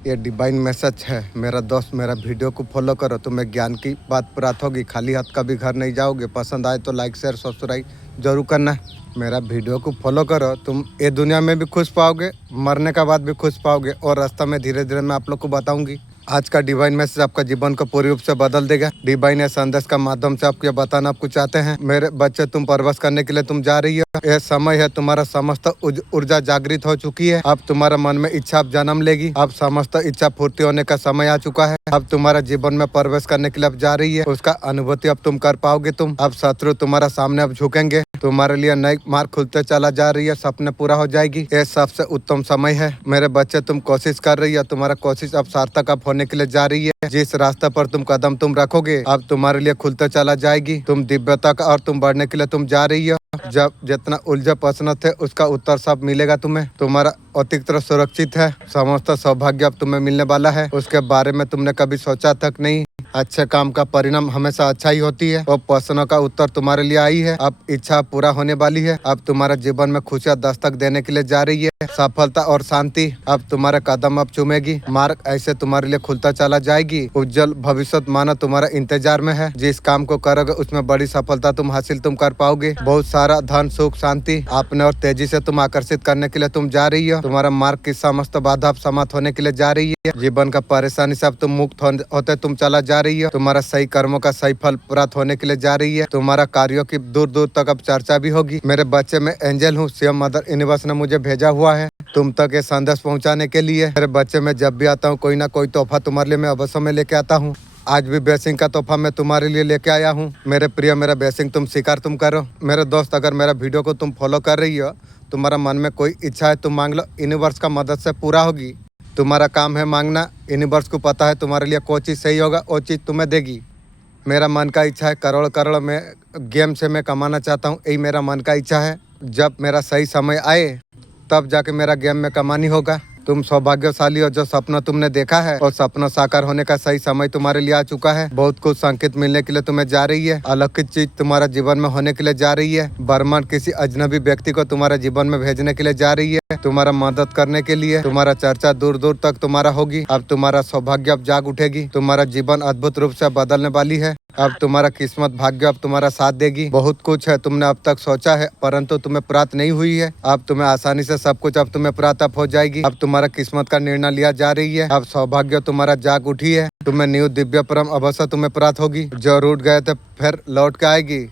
ये divine message है मेरा दोस्त, मेरा वीडियो को फॉलो करो, तुम्हें ज्ञान की बात प्राप्त होगी। खाली हाथ कभी घर नहीं जाओगे। पसंद आए तो लाइक शेयर सब्सक्राइब जरूर करना। मेरा वीडियो को फॉलो करो, तुम ये दुनिया में भी खुश पाओगे, मरने का बाद भी खुश पाओगे। और रास्ता में धीरे धीरे मैं आप लोग को बताऊंगी। आज का डिवाइन मैसेज आपका जीवन को पूरी रूप से बदल देगा। डिवाइन संदेश का माध्यम से आपको बताना आपको चाहते हैं, मेरे बच्चे तुम परवश करने के लिए तुम जा रही हो। यह समय है, तुम्हारा समस्त ऊर्जा जागृत हो चुकी है। अब तुम्हारा मन में इच्छा अब जन्म लेगी। अब समस्त इच्छा पूर्ति होने का समय आ चुका है। अब तुम्हारा जीवन में प्रवेश करने के लिए अब जा रही है। उसका अनुभूति अब तुम कर पाओगे। तुम अब शत्रु तुम्हारा सामने अब झुकेंगे। तुम्हारे लिए नई मार्ग खुलते चला जा रही है। सपने पूरा हो जाएगी। ये सबसे उत्तम समय है मेरे बच्चे। तुम कोशिश कर रही है, तुम्हारा कोशिश अब सार्थक अब होने के लिए जा रही है। जिस रास्ते पर तुम कदम तुम रखोगे अब तुम्हारे लिए खुलते चला जाएगी। तुम दिव्यता का और तुम बढ़ने के लिए तुम जा रही हो। जब जितना उलझे प्रश्न थे उसका उत्तर सब मिलेगा तुम्हें। तुम्हारा अतिरिक्त सुरक्षित है। समस्त सौभाग्य अब तुम्हें मिलने वाला है। उसके बारे में तुमने कभी सोचा तक नहीं। अच्छे काम का परिणाम हमेशा अच्छा ही होती है। और प्रश्नों का उत्तर तुम्हारे लिए आई है। अब इच्छा पूरा होने वाली है। अब तुम्हारे जीवन में खुशियां दस्तक देने के लिए जा रही है। सफलता और शांति अब तुम्हारे कदम अब चूमेगी। मार्ग ऐसे तुम्हारे लिए खुलता चला जाएगी। उज्जवल भविष्य मानो तुम्हारा इंतजार में है। जिस काम को करोगे उसमें बड़ी सफलता तुम हासिल तुम कर पाओगे। बहुत सारा धन सुख शांति आपने और तेजी से तुम आकर्षित करने के लिए तुम जा रही हो। तुम्हारा मार्ग की समस्त बाधा अब समाप्त होने के लिए जा रही है। जीवन का परेशानी से अब तुम मुक्त होते तुम चला जा रही हो। तुम्हारा सही कर्मों का सही फल प्राप्त होने के लिए जा रही है। तुम्हारा कार्यों की दूर दूर तक अब चर्चा भी होगी। मेरे बच्चे में एंजल हूँ, सीएम मदर यूनिवर्स ने मुझे भेजा हुआ है तुम तक ये संदेश पहुंचाने के लिए। मेरे बच्चे में जब भी आता हूँ कोई ना कोई तोहफा तुम्हारे लिए मैं अवश्य में लेके आता हूँ। आज भी ब्लेसिंग का तोहफा मैं तुम्हारे लिए लेके आया हूँ। मेरे प्रिय, मेरा ब्लेसिंग तुम स्वीकार तुम करो। मेरे दोस्त, अगर मेरा वीडियो को तुम फॉलो कर रही हो, तुम्हारा मन में कोई इच्छा है तुम मांग लो, यूनिवर्स का मदद से पूरा होगी। तुम्हारा काम है मांगना। यूनिवर्स को पता है तुम्हारे लिए कोई चीज़ सही होगा, वो चीज़ तुम्हें देगी। मेरा मन का इच्छा है करोड़ करोड़ में गेम से मैं कमाना चाहता हूँ। यही मेरा मन का इच्छा है। जब मेरा सही समय आए तब जाके मेरा गेम में कमानी होगा। तुम सौभाग्यशाली हो जो सपना तुमने देखा है और सपना साकार होने का सही समय तुम्हारे लिए आ चुका है। बहुत कुछ संकेत मिलने के लिए तुम्हें जा रही है। अलौकिक चीज तुम्हारा जीवन में होने के लिए जा रही है। ब्रह्मांड किसी अजनबी व्यक्ति को तुम्हारे जीवन में भेजने के लिए जा रही है, तुम्हारा मदद करने के लिए। तुम्हारा चर्चा दूर दूर तक तुम्हारा होगी। अब तुम्हारा सौभाग्य अब जाग उठेगी। तुम्हारा जीवन अद्भुत रूप से बदलने वाली है। अब तुम्हारा किस्मत भाग्य अब तुम्हारा साथ देगी। बहुत कुछ है तुमने अब तक सोचा है परंतु तुम्हें प्राप्त नहीं हुई है। अब तुम्हें आसानी से सब कुछ अब तुम्हें प्राप्त हो जाएगी। अब तुम्हारा किस्मत का निर्णय लिया जा रही है। अब सौभाग्य तुम्हारा जाग उठी है। तुम्हें न्यू दिव्य परम अवसर तुम्हें प्राप्त होगी। जो रूट गए थे फिर लौट के आएगी।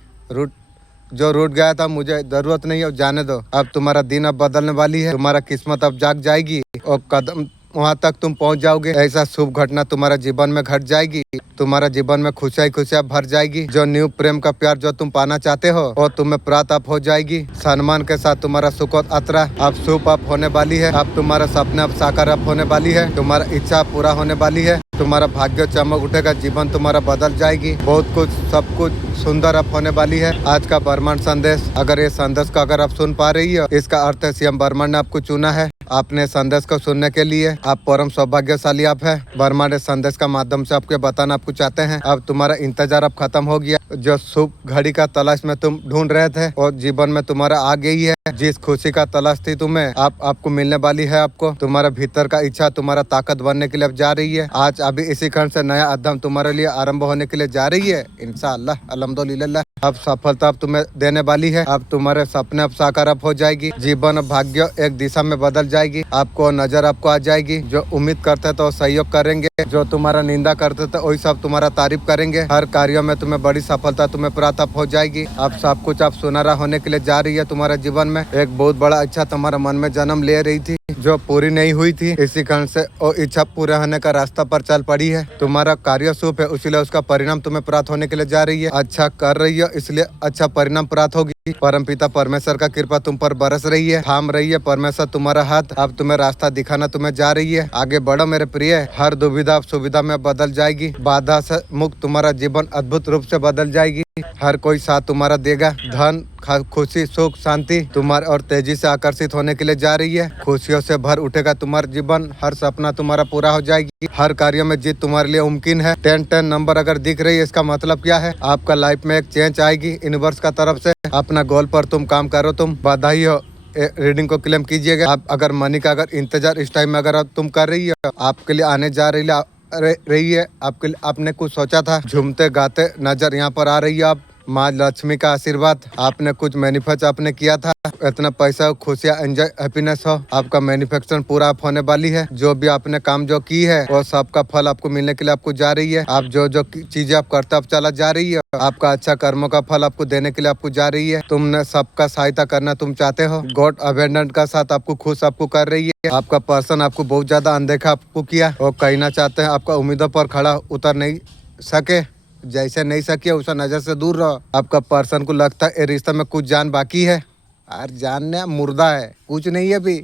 जो रूट गया था मुझे जरूरत नहीं है, जाने दो। अब तुम्हारा दिन अब बदलने वाली है। तुम्हारा किस्मत अब जाग जाएगी और कदम वहाँ तक तुम पहुँच जाओगे। ऐसा शुभ घटना तुम्हारा जीवन में घट जाएगी। तुम्हारा जीवन में खुशियाँ खुशियाँ भर जाएगी। जो न्यू प्रेम का प्यार जो तुम पाना चाहते हो वो तुम्हें प्राप्त हो जाएगी। सम्मान के साथ तुम्हारा सुखद यात्रा अब शुभ अप होने वाली है। अब तुम्हारा सपना अब साकार अप होने वाली है। तुम्हारा इच्छा पूरा होने वाली है। तुम्हारा भाग्य चमक उठेगा। जीवन तुम्हारा बदल जाएगी। बहुत कुछ सब कुछ सुंदर अब होने वाली है। आज का ब्रह्मांड संदेश, अगर ये संदेश को अगर आप सुन पा रही हो, इसका अर्थ है सीएम ब्रह्मांड ने आपको चुना है। आपने संदेश को सुनने के लिए आप परम सौभाग्यशाली आप है। ब्रह्मांड संदेश का माध्यम से आपको बताना आपको चाहते हैं। अब तुम्हारा इंतजार अब खत्म हो गया। जो शुभ घड़ी का तलाश में तुम ढूंढ रहे थे और जीवन में तुम्हारा आ गई है। जिस खुशी का तलाश थी तुम्हें आपको मिलने वाली है। आपको तुम्हारा भीतर का इच्छा तुम्हारा ताकत बनने के लिए अब जा रही है। आज अभी इसी क्षण से नया अध्ययन तुम्हारे लिए आरंभ होने के लिए जा रही है। इंशाअल्लाह अल्हम्दुलिल्लाह। अब सफलता अब तुम्हें देने वाली है। अब तुम्हारे सपने अब साकार अब हो जाएगी। जीवन भाग्य एक दिशा में बदल जाएगी। आपको नजर आपको आ जाएगी। जो उम्मीद करते तो सहयोग करेंगे, जो तुम्हारा निंदा करते थे वही सब तुम्हारा तारीफ करेंगे। हर कार्यों में तुम्हें बड़ी सफलता तुम्हें प्राप्त हो जाएगी। अब सब कुछ अब सुनहरा होने के लिए जा रही है। तुम्हारे जीवन में एक बहुत बड़ा इच्छा तुम्हारे मन में जन्म ले रही थी जो पूरी नहीं हुई थी। इसी कारण से वो इच्छा पूरा होने का रास्ता पर चल पड़ी है। तुम्हारा कार्य शुभ है इसलिए उसका परिणाम तुम्हें प्राप्त होने के लिए जा रही है। अच्छा कर रही है इसलिए अच्छा परिणाम प्राप्त होगी। परमपिता परमेश्वर का कृपा तुम पर बरस रही है, थाम रही है परमेश्वर तुम्हारा हाथ। अब तुम्हें रास्ता दिखाना तुम्हें जा रही है। आगे बढ़ो मेरे प्रिय। हर दुविधा सुविधा में बदल जाएगी। बाधा से मुक्त तुम्हारा जीवन अद्भुत रूप से बदल जाएगी। हर कोई साथ तुम्हारा देगा। धन खुशी सुख शांति तुम्हारे और तेजी से आकर्षित होने के लिए जा रही है। खुशियों से भर उठेगा तुम्हारा जीवन। हर सपना तुम्हारा पूरा हो जाएगी। हर कार्य में जीत तुम्हारे लिए मुमकिन है। 10 नंबर अगर दिख रही है इसका मतलब क्या है? आपका लाइफ में एक चेंज आएगी यूनिवर्स का तरफ से। अपना गोल पर तुम काम करो। तुम बधाई हो। रीडिंग को क्लेम कीजिएगा। आप अगर मनी का अगर इंतजार इस टाइम में अगर तुम कर रही है, आपके लिए आने जा रही है, आपके लिए आपने कुछ सोचा था, झूमते गाते नजर यहाँ पर आ रही है। आप माँ लक्ष्मी का आशीर्वाद, आपने कुछ मैनिफेस्ट आपने किया था, इतना पैसा, खुशियाँ, एंजॉय, हैप्पीनेस हो, आपका मैनिफेस्टेशन पूरा आप होने वाली है। जो भी आपने काम जो की है वो सबका फल आपको मिलने के लिए आपको जा रही है। आप जो जो चीजें आप करते आप चला जा रही है, आपका अच्छा कर्मों का फल आपको देने के लिए आपको जा रही है। तुमने सबका सहायता करना तुम चाहते हो, गॉड अबेंडेंट का साथ आपको खुश आपको कर रही है। आपका पर्सन आपको बहुत ज्यादा अनदेखा आपको किया, और कहना चाहते हैं आपका उम्मीदों पर खड़ा उतर नहीं सके, जैसे नहीं सके उसे नजर से दूर रहो। आपका पर्सन को लगता है रिश्ते में कुछ जान बाकी है, और जानना मुर्दा है, कुछ नहीं है अभी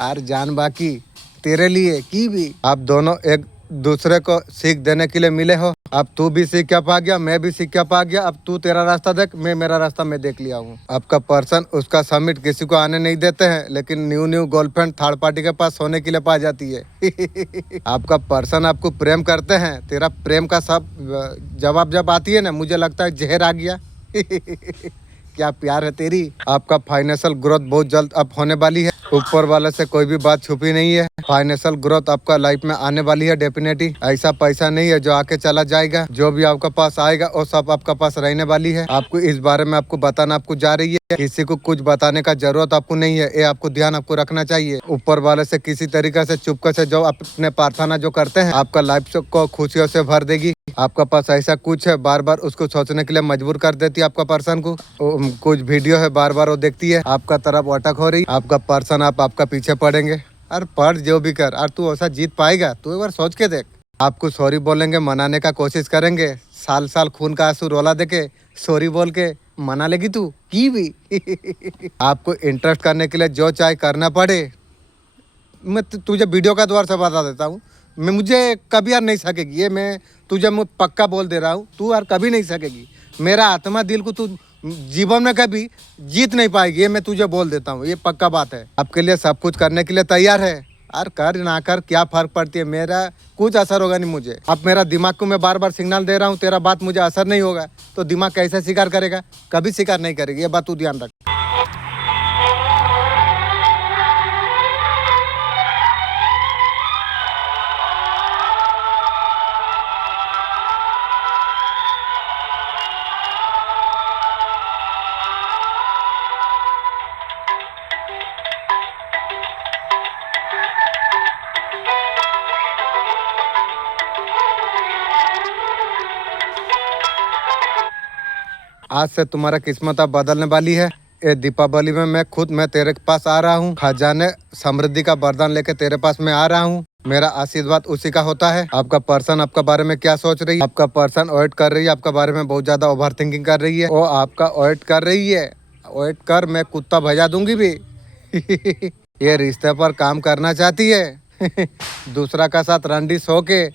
और जान बाकी तेरे लिए की भी। आप दोनों एक दूसरे को सीख देने के लिए मिले हो। अब तू भी सीख क्या पा गया, मैं भी सीख क्या पा गया। अब तू तेरा रास्ता देख, मैं मेरा रास्ता मैं देख लिया हूँ। आपका पर्सन उसका समिट किसी को आने नहीं देते हैं, लेकिन न्यू गर्लफ्रेंड थर्ड पार्टी के पास सोने के लिए पा जाती है आपका पर्सन आपको प्रेम करते हैं। तेरा प्रेम का सब जवाब जब आती है ना, मुझे लगता है जहर आ गया क्या प्यार है तेरी। आपका फाइनेंशियल ग्रोथ बहुत जल्द अब होने वाली है। ऊपर वाले से कोई भी बात छुपी नहीं है। फाइनेंशियल ग्रोथ आपका लाइफ में आने वाली है डेफिनेटली। ऐसा पैसा नहीं है जो आके चला जाएगा, जो भी आपका पास आएगा वो सब आपका पास रहने वाली है। आपको इस बारे में आपको बताना आपको जा रही है। किसी को कुछ बताने का जरूरत आपको नहीं है, ये आपको ध्यान आपको रखना चाहिए। ऊपर वाले से किसी तरीके से चुपके से जो अपने प्रार्थना जो करते हैं, आपका लाइफ को खुशियों से भर देगी। आपका पास ऐसा कुछ है, बार बार उसको सोचने के लिए मजबूर कर देती है आपका पर्सन को। कुछ वीडियो है बार बार वो देखती है, आपका तरफ अटक हो रही, आपका पर्सन आपका पीछे पड़ेंगे। और पढ़ जो भी कर, और तू ऐसा जीत पाएगा, तू एक बार सोच के देख। आपको सॉरी बोलेंगे, मनाने का कोशिश करेंगे, साल साल खून का आंसू रोला देके सॉरी बोल के मना लेगी तू की भी आपको इंटरेस्ट करने के लिए जो चाहे करना पड़े, मैं तुझे वीडियो का द्वार से बता देता हूँ, मैं मुझे कभी यार नहीं सकेगी, ये मैं तुझे मैं पक्का बोल दे रहा हूँ, तू यार कभी नहीं सकेगी। मेरा आत्मा दिल को तू जीवन में कभी जीत नहीं पाएगी, ये मैं तुझे बोल देता हूँ, ये पक्का बात है। आपके लिए सब कुछ करने के लिए तैयार है, और कर ना कर क्या फर्क पड़ती है, मेरा कुछ असर होगा नहीं मुझे। अब मेरा दिमाग को मैं बार बार सिग्नल दे रहा हूँ, तेरा बात मुझे असर नहीं होगा, तो दिमाग कैसे स्वीकार करेगा, कभी स्वीकार नहीं करेगी, ये बात तू ध्यान रख। आज से तुम्हारा किस्मत अब बदलने वाली है। ये दीपावली में मैं तेरे पास आ रहा हूँ, खजाने समृद्धि का वरदान लेके तेरे पास मैं आ रहा हूँ। मेरा आशीर्वाद उसी का होता है। आपका पर्सन आपका बारे में क्या सोच रही है, आपका पर्सन वेट कर रही है, आपका बारे में बहुत ज्यादा ओवर थिंकिंग कर रही है, वो आपका वेट कर रही है। वेट कर, मैं कुत्ता भजा दूंगी भी ये रिश्ते पर काम करना चाहती है दूसरा का साथ रंडिस होके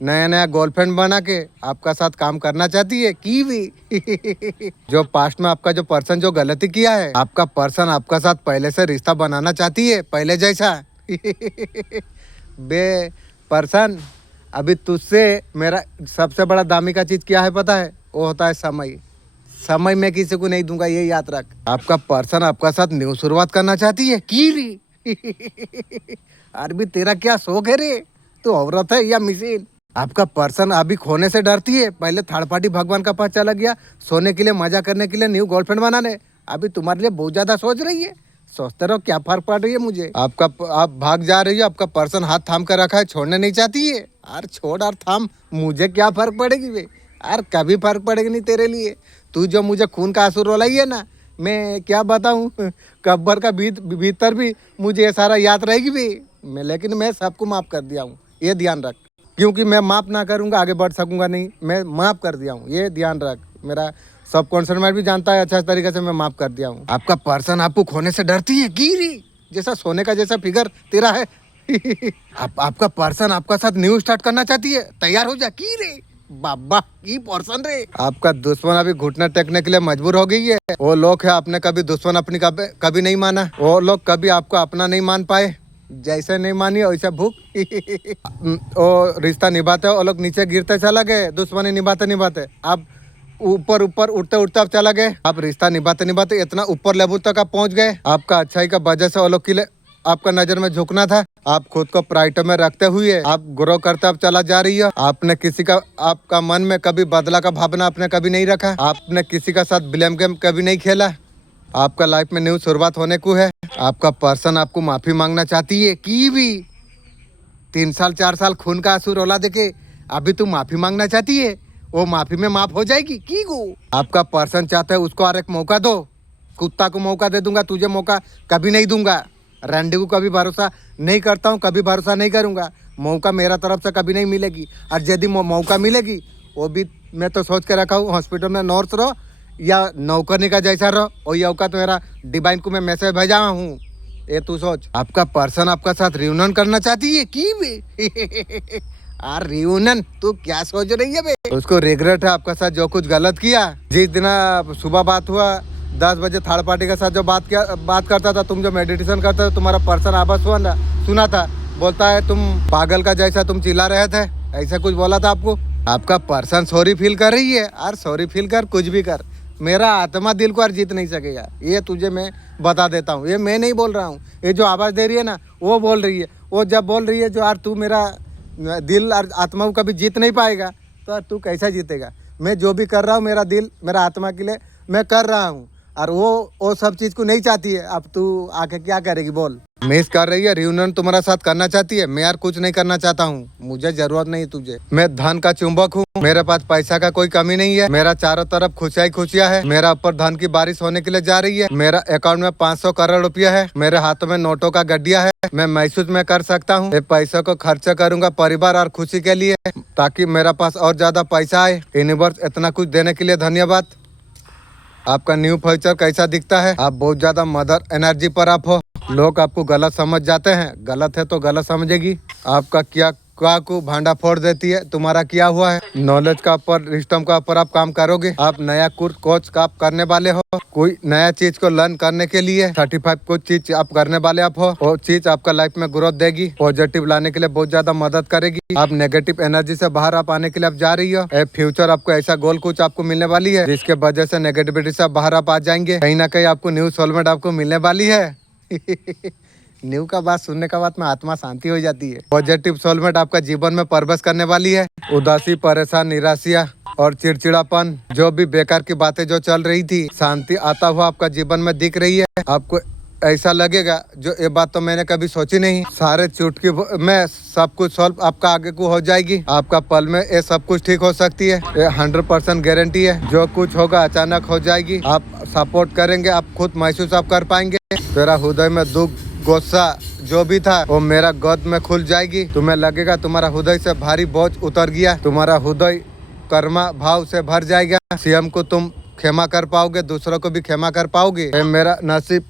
नया नया गर्लफ्रेंड बना के आपका साथ काम करना चाहती है की भी जो पास्ट में आपका जो पर्सन जो गलती किया है, आपका पर्सन आपका साथ पहले से रिश्ता बनाना चाहती है, पहले जैसा बे पर्सन, अभी तुझसे मेरा सबसे बड़ा दामी का चीज क्या है पता है, वो होता है समय। समय मैं किसी को नहीं दूंगा, ये याद रख। आपका पर्सन आपका साथ न्यू शुरुआत करना चाहती है की री अरे तेरा क्या शौक है रे, तू औरत है या मशीन। आपका पर्सन अभी खोने से डरती है, पहले थर्ड पार्टी भगवान का पास चला गया, सोने के लिए मजा करने के लिए न्यू गर्लफ्रेंड बनाने, अभी तुम्हारे लिए बहुत ज्यादा सोच रही है। सोचते रहो क्या फर्क पड़ रही है मुझे। आप भाग जा रही हो, आपका पर्सन हाथ थाम कर रखा है, छोड़ने नहीं चाहती है। यार छोड़ और थाम, मुझे क्या फर्क पड़ेगी वे, यार कभी फर्क पड़ेगी नहीं तेरे लिए। तू जो मुझे खून का आंसू रोलाई है ना, मैं क्या बताऊँ कब्बर का भीतर भी मुझे ये सारा याद रहेगी भी लेकिन मैं सबको माफ कर दिया हूँ, ये ध्यान रख। क्योंकि मैं माफ़ ना करूँगा आगे बढ़ सकूँगा नहीं, मैं माफ़ कर दिया हूँ, ये ध्यान रख। मेरा सब कॉन्सर्न में भी जानता है अच्छा तरीके से, मैं माफ़ कर दिया हूँ। आपका पर्सन आपको खोने से डरती है गिरी, जैसा सोने का जैसा फिगर तेरा है आपका पर्सन आपका साथ न्यू स्टार्ट करना चाहती है, तैयार हो जा की रे बाबा की पर्सन रे। आपका दुश्मन अभी घुटना टेकने के लिए मजबूर हो गई है। वो लोग है आपने कभी दुश्मन अपनी कभी नहीं माना, वो लोग कभी आपको अपना नहीं मान पाए, जैसे नहीं मानी वैसे भूख वो रिश्ता निभाते वो लोग नीचे गिरते चला गए, दुश्मनी निभाते निभाते। अब ऊपर ऊपर उठते उठते आप चला गए। आप रिश्ता निभाते निभाते इतना ऊपर लेवल तक आप पहुंच गए। आपका अच्छाई का वजह से वो लोग के लिए आपका नजर में झुकना था। आप खुद को प्राइट में रखते हुए आप ग्रो करते आप चला जा रही है। आपने किसी का आपका मन में कभी बदला का भावना आपने कभी नहीं रखा। आपने किसी का साथ ब्लेम गेम कभी नहीं खेला। आपका लाइफ में न्यू शुरुआत होने को है। आपका पर्सन आपको माफी मांगना चाहती है कि भी 3 साल 4 साल खून का आंसू रोला देके अभी तू माफी मांगना चाहती है। वो माफी में माफ हो जाएगी की गो। आपका पर्सन चाहता है उसको और एक मौका दो। कुत्ता को मौका दे दूंगा, तुझे मौका कभी नहीं दूंगा। रैंडी को कभी भरोसा नहीं करता हूँ, कभी भरोसा नहीं करूंगा। मौका मेरा तरफ से कभी नहीं मिलेगी। और यदि मौका मिलेगी वो भी मैं तो सोच के रखा हूँ हॉस्पिटल में नर्स रहो या नौकरनी का जैसा रहो। और ये औकात मेरा डिवाइन को मैं मैसेज भेजा हूँ। ये तू सोच। आपका पर्सन आपका साथ रियूनियन करना चाहती है की भी यार रियूनियन तू क्या सोच रही है बे? उसको रिग्रेट है आपका साथ जो कुछ गलत किया। जिस दिन सुबह बात हुआ 10 बजे थर्ड पार्टी के साथ जो बात करता था, तुम जो मेडिटेशन करते थे, तुम्हारा पर्सन आवाज सुना था। बोलता है तुम पागल का जैसा तुम चिल्ला रहे थे, ऐसा कुछ बोला था आपको। आपका पर्सन सॉरी फील कर रही है। यार सॉरी फील कर, कुछ भी कर, मेरा आत्मा दिल को यार जीत नहीं सकेगा। ये तुझे मैं बता देता हूँ। ये मैं नहीं बोल रहा हूँ, ये जो आवाज़ दे रही है ना वो बोल रही है। वो जब बोल रही है जो यार तू मेरा दिल और आत्मा को कभी जीत नहीं पाएगा तो यार तू कैसा जीतेगा। मैं जो भी कर रहा हूँ मेरा दिल मेरा आत्मा के लिए मैं कर रहा हूँ। और वो सब चीज़ को नहीं चाहती है। अब तू आके क्या करेगी बोल। मिस कर रही है, रियूनियन तुम्हारा साथ करना चाहती है। मैं यार कुछ नहीं करना चाहता हूँ, मुझे जरूरत नहीं तुझे। मैं धन का चुंबक हूँ, मेरे पास पैसा का कोई कमी नहीं है। मेरा चारों तरफ खुशियाँ खुशियाँ है। मेरा ऊपर धन की बारिश होने के लिए जा रही है। मेरा अकाउंट में 500 करोड़ रुपया है। मेरे हाथों में नोटों का गड्ढिया है। मैं महसूस में कर सकता हूँ। पैसों को खर्चा करूंगा परिवार और खुशी के लिए, ताकि मेरा पास और ज्यादा पैसा आए। यूनिवर्स इतना कुछ देने के लिए धन्यवाद। आपका न्यू फ्यूचर कैसा दिखता है? आप बहुत ज्यादा मदर एनर्जी पर आप हो। लोग आपको गलत समझ जाते हैं, गलत है तो गलत समझेगी। आपका क्या को भांडा फोड़ देती है। तुम्हारा क्या हुआ है? नॉलेज का ऊपर सिस्टम का ऊपर आप काम करोगे। आप नया कोर्स का आप करने वाले हो। कोई नया चीज को लर्न करने के लिए 35 कुछ चीज आप करने वाले आप हो। वो चीज आपका लाइफ में ग्रोथ देगी, पॉजिटिव लाने के लिए बहुत ज्यादा मदद करेगी। आप नेगेटिव एनर्जी से बाहर आप आने के लिए आप जा रही हो। फ्यूचर आपको ऐसा गोल कुछ आपको मिलने वाली है जिसके वजह से नेगेटिविटी से बाहर आप आ जाएंगे। कहीं ना कहीं आपको न्यू सोलमेट आपको मिलने वाली है। न्यू का बात सुनने का बाद में आत्मा शांति हो जाती है। पॉजिटिव सोलमेट आपका जीवन में प्रवेश करने वाली है। उदासी, परेशान, निराशा और चिड़चिड़ापन, जो भी बेकार की बातें जो चल रही थी, शांति आता हुआ आपका जीवन में दिख रही है। आपको ऐसा लगेगा जो ये बात तो मैंने कभी सोची नहीं। सारे चुटकी में सब कुछ सॉल्व आपका आगे को हो जाएगी। आपका पल में ये सब कुछ ठीक हो सकती है। ये 100% गारंटी है। जो कुछ होगा अचानक हो जाएगी। आप सपोर्ट करेंगे, आप खुद महसूस आप कर पाएंगे। तेरा हृदय में दुख गुस्सा जो भी था वो मेरा गोद में खुल जाएगी। तुम्हें लगेगा तुम्हारा हृदय से भारी बोझ उतर गया। तुम्हारा हृदय कर्मा भाव से भर जाएगा। सीएम को तुम क्षमा कर पाओगे, दूसरों को भी क्षमा कर पाओगे। मेरा नसीब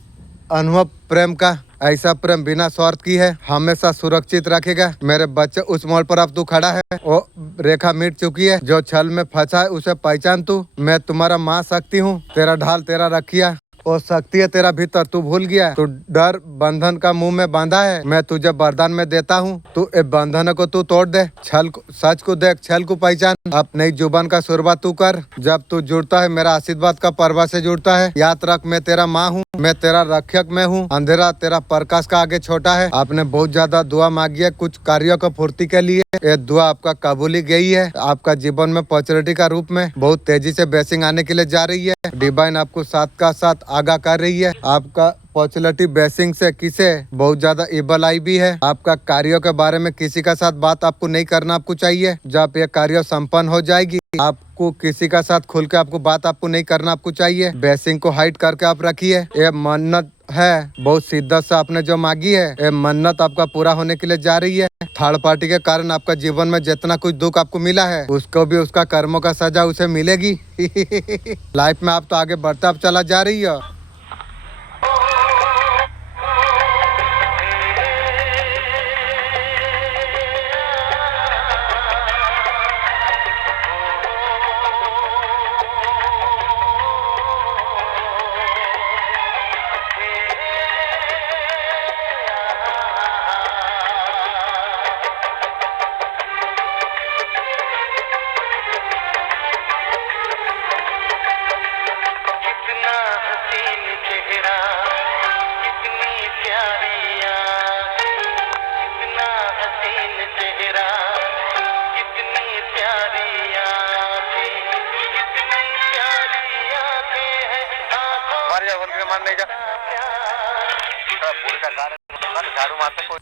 अनुभव प्रेम का, ऐसा प्रेम बिना स्वार्थ की है, हमेशा सुरक्षित रखेगा। मेरे बच्चे उस मोड़ पर अब तू खड़ा है, वो रेखा मिट चुकी है। जो छल में फंसा है उसे पहचान तू। मैं तुम्हारा माँ शक्ति हूँ, तेरा ढाल तेरा रखिया। वो शक्ति है तेरा भीतर, तू भूल गया। तू डर बंधन का मुंह में बांधा है, मैं तुझे वरदान में देता हूँ। तू इस बंधन को तू तोड़ दे। छल सच को देख, छल को पहचान। अपनी जुबान का शुरुआत तू कर। जब तू जुड़ता है मेरा आशीर्वाद का पर्वा से जुड़ता है। याद रख मैं तेरा माँ हूँ, मैं तेरा रक्षक में हूँ। अंधेरा तेरा प्रकाश का आगे छोटा है। आपने बहुत ज्यादा दुआ मांगी है कुछ कार्यों को पूर्ति के लिए। ये दुआ आपका कबूली गई है। आपका जीवन में पॉजिटिविटी का रूप में बहुत तेजी से ब्लेसिंग आने के लिए जा रही है। डिवाइन आपको साथ का साथ आगा कर रही है। आपका पॉजिटिव ब्लेसिंग से किसे बहुत ज्यादा इबल आई भी है। आपका कार्यों के बारे में किसी का साथ बात आपको नहीं करना आपको चाहिए। जब ये कार्य संपन्न हो जाएगी आपको किसी का साथ खुल के आपको बात आपको नहीं करना आपको चाहिए। ब्लेसिंग को हाइड करके आप रखिए। ये मन्नत है बहुत शिद्दत से आपने जो मांगी है, ये मन्नत आपका पूरा होने के लिए जा रही है। थर्ड पार्टी के कारण आपका जीवन में जितना कुछ दुख आपको मिला है उसको भी उसका कर्मों का सजा उसे मिलेगी। लाइफ में आप तो आगे बढ़ता आप चला जा रही है।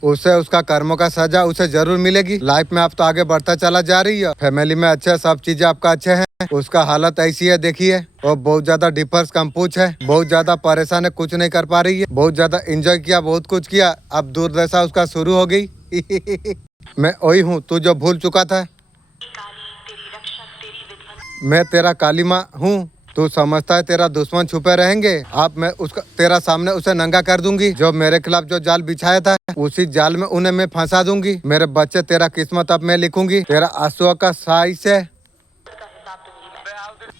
उसे उसका कर्मों का सजा उसे जरूर मिलेगी। लाइफ में आप तो आगे बढ़ता चला जा रही है, फैमिली में अच्छे सब चीजें आपका अच्छे हैं। उसका हालत ऐसी है देखिए, वो बहुत ज्यादा डिफर्स कम्पूच है, बहुत ज्यादा परेशान है, कुछ नहीं कर पा रही है। बहुत ज्यादा एंजॉय किया, बहुत कुछ किया, अब दुर्दशा उसका शुरू हो गई। मैं वही हूँ तू जो भूल चुका था। मैं तेरा काली माँ हूँ, तू समझता है तेरा दुश्मन छुपे रहेंगे। अब मैं उसका तेरा सामने उसे नंगा कर दूंगी। जो मेरे खिलाफ जो जाल बिछाया था उसी जाल में उन्हें मैं फंसा दूंगी। मेरे बच्चे तेरा किस्मत अब मैं लिखूंगी। तेरा आंसुओं का साई से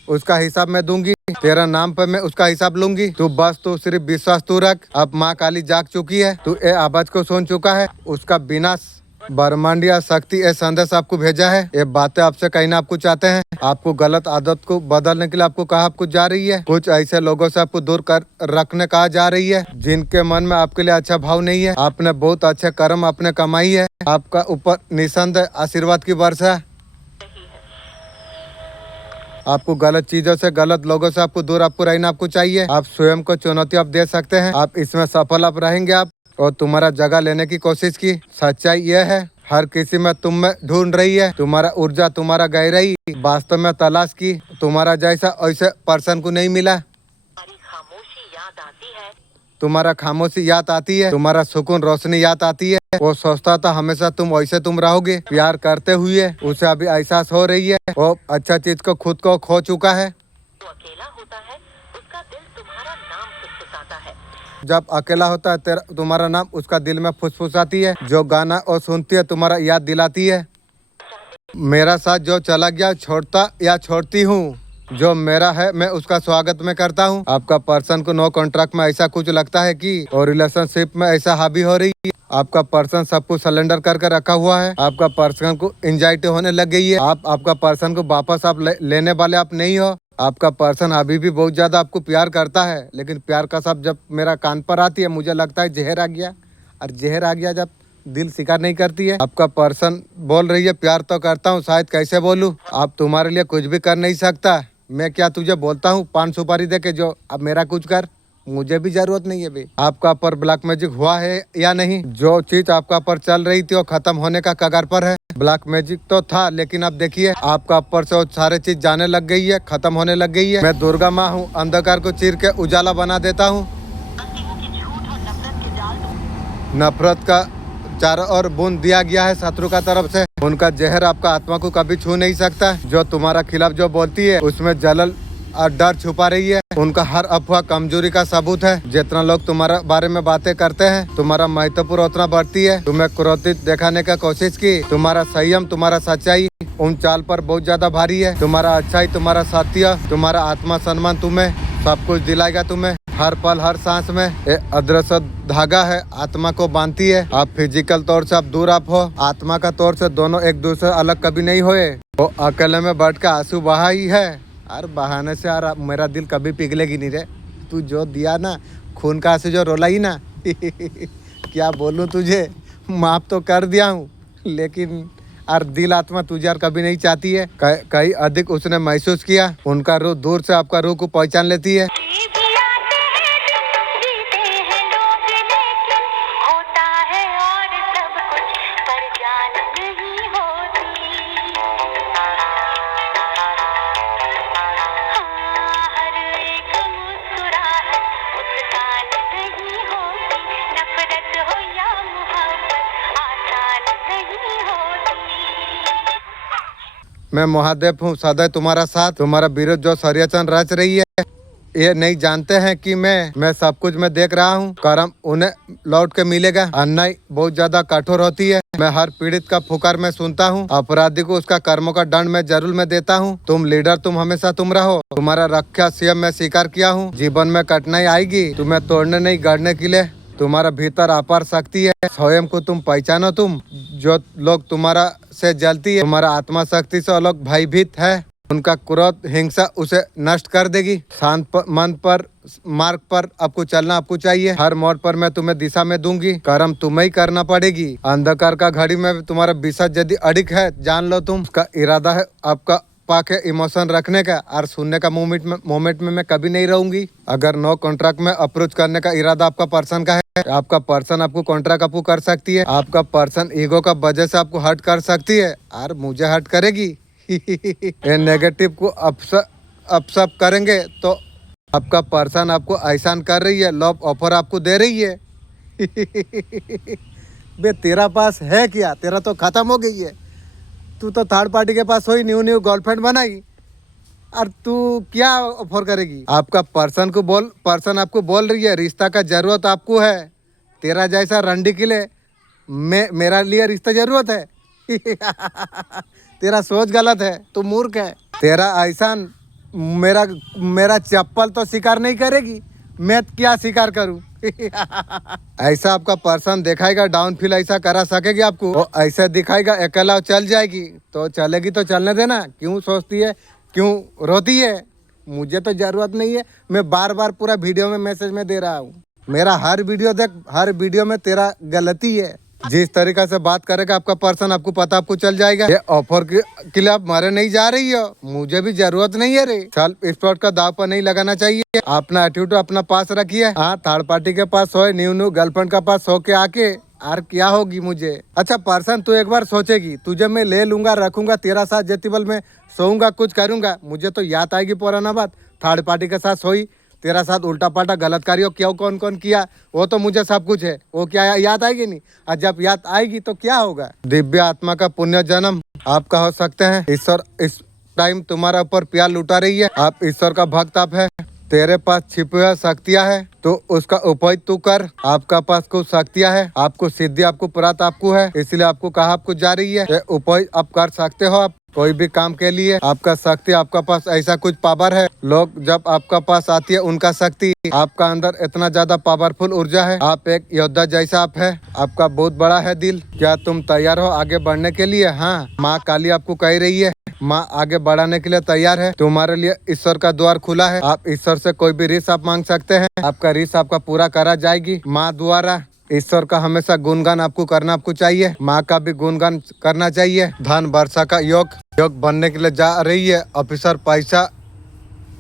उसका हिसाब मैं दूंगी। तेरा नाम पे मैं उसका हिसाब लूंगी। तू सिर्फ विश्वास तू रख। अब माँ काली जाग चुकी है, तू ए आवाज को सुन चुका है। उसका विनाश ब्रह्मांडीय शक्ति ये संदेश आपको भेजा है। ये बातें आपसे कहना आपको चाहते हैं। आपको गलत आदत को बदलने के लिए आपको कहा आपको जा रही है। कुछ ऐसे लोगों से आपको दूर कर रखने कहा जा रही है जिनके मन में आपके लिए अच्छा भाव नहीं है। आपने बहुत अच्छे कर्म आपने कमाई है, आपका ऊपर निसंदेह आशीर्वाद की वर्षा। आपको गलत चीजों से गलत लोगों से आपको दूर आपको रहना आपको चाहिए। आप स्वयं को चुनौती आप दे सकते हैं, आप इसमें सफल आप रहेंगे। आप और तुम्हारा जगह लेने की कोशिश की। सच्चाई यह है हर किसी में तुम में ढूंढ रही है। तुम्हारा ऊर्जा तुम्हारा गहराई वास्तव में तलाश की। तुम्हारा जैसा ऐसे पर्सन को नहीं मिला। तुम्हारा खामोशी याद आती है, तुम्हारा सुकून रोशनी याद आती है। वो सोचता था हमेशा तुम वैसे तुम रहोगे। प्यार करते हुए उसे अभी एहसास हो रही है वो अच्छा चीज को खुद को खो चुका है। अकेला होता है उसका दिल तुम्हारा नाम फुसफुसाता है। जब अकेला होता है तेरा तुम्हारा नाम उसका दिल में फुसफुसाती है। जो गाना और सुनती है तुम्हारा याद दिलाती है। मेरा साथ जो चला गया छोड़ता या छोड़ती हूँ, जो मेरा है मैं उसका स्वागत में करता हूँ। आपका पर्सन को नो कॉन्ट्रैक्ट में ऐसा कुछ लगता है कि और रिलेशनशिप में ऐसा हावी हो रही है। आपका पर्सन सब कुछ सरेंडर करके रखा हुआ है। आपका पर्सन को एंजाइटी होने लग गई है। आपका पर्सन को वापस आप लेने वाले आप नहीं हो। आपका पर्सन अभी भी बहुत ज्यादा आपको प्यार करता है, लेकिन प्यार का शब्द जब मेरा कान पर आती है मुझे लगता है जहर आ गया। और जहर आ गया जब दिल स्वीकार नहीं करती है। आपका पर्सन बोल रही है प्यार तो करता हूँ, शायद कैसे बोलूँ। आप तुम्हारे लिए कुछ भी कर नहीं सकता। मैं क्या तुझे बोलता हूँ पान सुपारी दे के जो अब मेरा कुछ कर, मुझे भी जरूरत नहीं है भाई। आपका पर ब्लैक मैजिक हुआ है या नहीं? जो चीज आपका पर चल रही थी वो खत्म होने का कगार पर है। ब्लैक मैजिक तो था, लेकिन अब देखिए आपका ऊपर से वो सारे चीज जाने लग गई है, खत्म होने लग गई है। मैं दुर्गा माँ हूँ, अंधकार को चीर के उजाला बना देता हूँ। नफरत का चारों ओर बूंद दिया गया है शत्रु का तरफ से। उनका जहर आपका आत्मा को कभी छू नहीं सकता। जो तुम्हारा खिलाफ जो बोलती है उसमें जलल और डर छुपा रही है। उनका हर अफवाह कमजोरी का सबूत है। जितना लोग तुम्हारे बारे में बातें करते हैं तुम्हारा महत्वपूर्ण उतना बढ़ती है। तुम्हें क्रोधित दिखाने का कोशिश की। तुम्हारा संयम तुम्हारा सच्चाई उन चाल पर बहुत ज्यादा भारी है। तुम्हारा अच्छाई तुम्हारा सत्य तुम्हारा आत्मा सम्मान तुम्हें सब कुछ दिलाएगा। तुम्हें हर पल हर सांस में एक अदृश्य धागा है आत्मा को बांधती है। आप फिजिकल तौर से आप दूर आप हो, आत्मा का तौर से दोनों एक दूसरे अलग कभी नहीं हुए। वो अकेले में बैठ के आंसू बहा ही है। और बहाने से यार मेरा दिल कभी पिघलेगी नहीं रे। तू जो दिया ना खून का आंसू जो रोला ही ना क्या बोलूं तुझे, माफ तो कर दिया हूँ, लेकिन और दिल आत्मा तुझे यार कभी नहीं चाहती है। कहीं अधिक उसने महसूस किया। उनका रूह दूर से आपका रूह को पहचान लेती है। मैं महादेव हूँ सदैव तुम्हारा साथ। तुम्हारा विरोध जो षड्यंत्र रच रही है ये नहीं जानते हैं कि मैं सब कुछ मैं देख रहा हूँ। कर्म उन्हें लौट के मिलेगा। अन्याय बहुत ज्यादा कठोर होती है। मैं हर पीड़ित का पुकार मैं सुनता हूँ। अपराधी को उसका कर्मों का दंड मैं जरूर मैं देता हूँ। तुम लीडर तुम हमेशा तुम रहो। तुम्हारा रक्षा स्वयं मैं स्वीकार किया हूँ। जीवन में कठिनाई आएगी, तुम्हें तोड़ने नहीं गढ़ने के लिए। तुम्हारा भीतर अपार शक्ति है। स्वयं को तुम पहचानो। तुम जो लोग तुम्हारा से जलती है तुम्हारा आत्मा शक्ति से अलग भयभीत है। उनका क्रोध हिंसा उसे नष्ट कर देगी। शांत मन पर मार्ग पर आपको चलना आपको चाहिए। हर मोड़ पर मैं तुम्हें दिशा में दूंगी। कर्म तुम्हें ही करना पड़ेगी। अंधकार का घड़ी में तुम्हारा विषय यदि अड़िक है जान लो तुम उसका इरादा है आपका पाके इमोशन रखने का और सुनने का मोमेंट में मैं कभी नहीं रहूंगी। अगर नो कॉन्ट्रैक्ट में अप्रोच करने का इरादा आपका पर्सन का है, आपका पर्सन आपको कॉन्ट्रैक्ट आपको कर सकती है, आपका पर्सन ईगो का वजह से आपको हर्ट कर सकती है और मुझे हर्ट करेगी। ये नेगेटिव को अपसप करेंगे तो आपका पर्सन आपको एहसान कर रही है, लव ऑफर आपको दे रही है। बे तेरा पास है क्या, तेरा तो खत्म हो गई है। तू तो थर्ड पार्टी के पास हुई, न्यू गर्लफ्रेंड बनाई और तू क्या ऑफर करेगी। आपका पर्सन आपको बोल रही है रिश्ता का जरूरत आपको है। तेरा जैसा रंडी के लिए मेरा लिए रिश्ता जरूरत है। तेरा सोच गलत है, तू मूर्ख है। तेरा एहसान मेरा चप्पल तो स्वीकार नहीं करेगी, मैं क्या स्वीकार करूं। ऐसा आपका पर्सन दिखाएगा, डाउन फील ऐसा करा सकेगी आपको, वो ऐसा दिखाएगा अकेला चल जाएगी तो चलेगी तो चलने देना। क्यों सोचती है, क्यों रोती है। मुझे तो जरूरत नहीं है, मैं बार बार पूरा वीडियो में मैसेज में दे रहा हूँ। मेरा हर वीडियो देख, हर वीडियो में तेरा गलती है। जिस तरीका से बात करेगा आपका पर्सन आपको पता आपको चल जाएगा। ये ऑफर के लिए आप मारे नहीं जा रही हो, मुझे भी जरूरत नहीं है रे। सेल्फ स्पॉट का दाव पर नहीं लगाना चाहिए। अपना एटीट्यूड अपना पास रखिए। हाँ, थर्ड पार्टी के पास हो, न्यू गर्लफ्रेंड के पास हो के आके और क्या होगी मुझे। अच्छा पर्सन, तू एक बार सोचेगी, तुझे मैं ले लूंगा, रखूंगा, तेरा साथ जेतीबल में सोऊंगा, कुछ करूंगा, मुझे तो याद आएगी पुराना बात। थर्ड पार्टी के साथ सोई, तेरा साथ उल्टा पाल्टा गलत कार्यों क्यों कौन कौन किया, वो तो मुझे सब कुछ है। वो क्या याद आएगी नहीं, और जब याद आएगी तो क्या होगा। दिव्य आत्मा का पुण्य जन्म आपका हो सकते हैं। ईश्वर इस टाइम तुम्हारा ऊपर प्यार लुटा रही है। आप ईश्वर का भक्त आप है। तेरे पास छिपी हुई शक्तियाँ है तो उसका उपयोग तू कर। आपका पास कुछ शक्तियाँ है, आपको सिद्धि आपको प्राप्त आपको है, इसलिए आपको कहा आपको जा रही है। उपयोग आप कर सकते हो। आप कोई भी काम के लिए आपका शक्ति, आपका पास ऐसा कुछ पावर है। लोग जब आपका पास आती है उनका शक्ति, आपका अंदर इतना ज्यादा पावरफुल ऊर्जा है। आप एक योद्धा जैसा आप है। आपका बहुत बड़ा है दिल। क्या तुम तैयार हो आगे बढ़ने के लिए। हाँ, माँ काली आपको कह रही है, माँ आगे बढ़ाने के लिए तैयार है। तुम्हारे लिए ईश्वर का द्वार खुला है। आप ईश्वर से कोई भी रिस आप मांग सकते हैं, आपका रिस आपका पूरा करा जाएगी माँ द्वारा। ईश्वर का हमेशा गुणगान आपको करना आपको चाहिए, माँ का भी गुणगान करना चाहिए। धन वर्षा का योग बनने के लिए जा रही है। ऑफिसर पैसा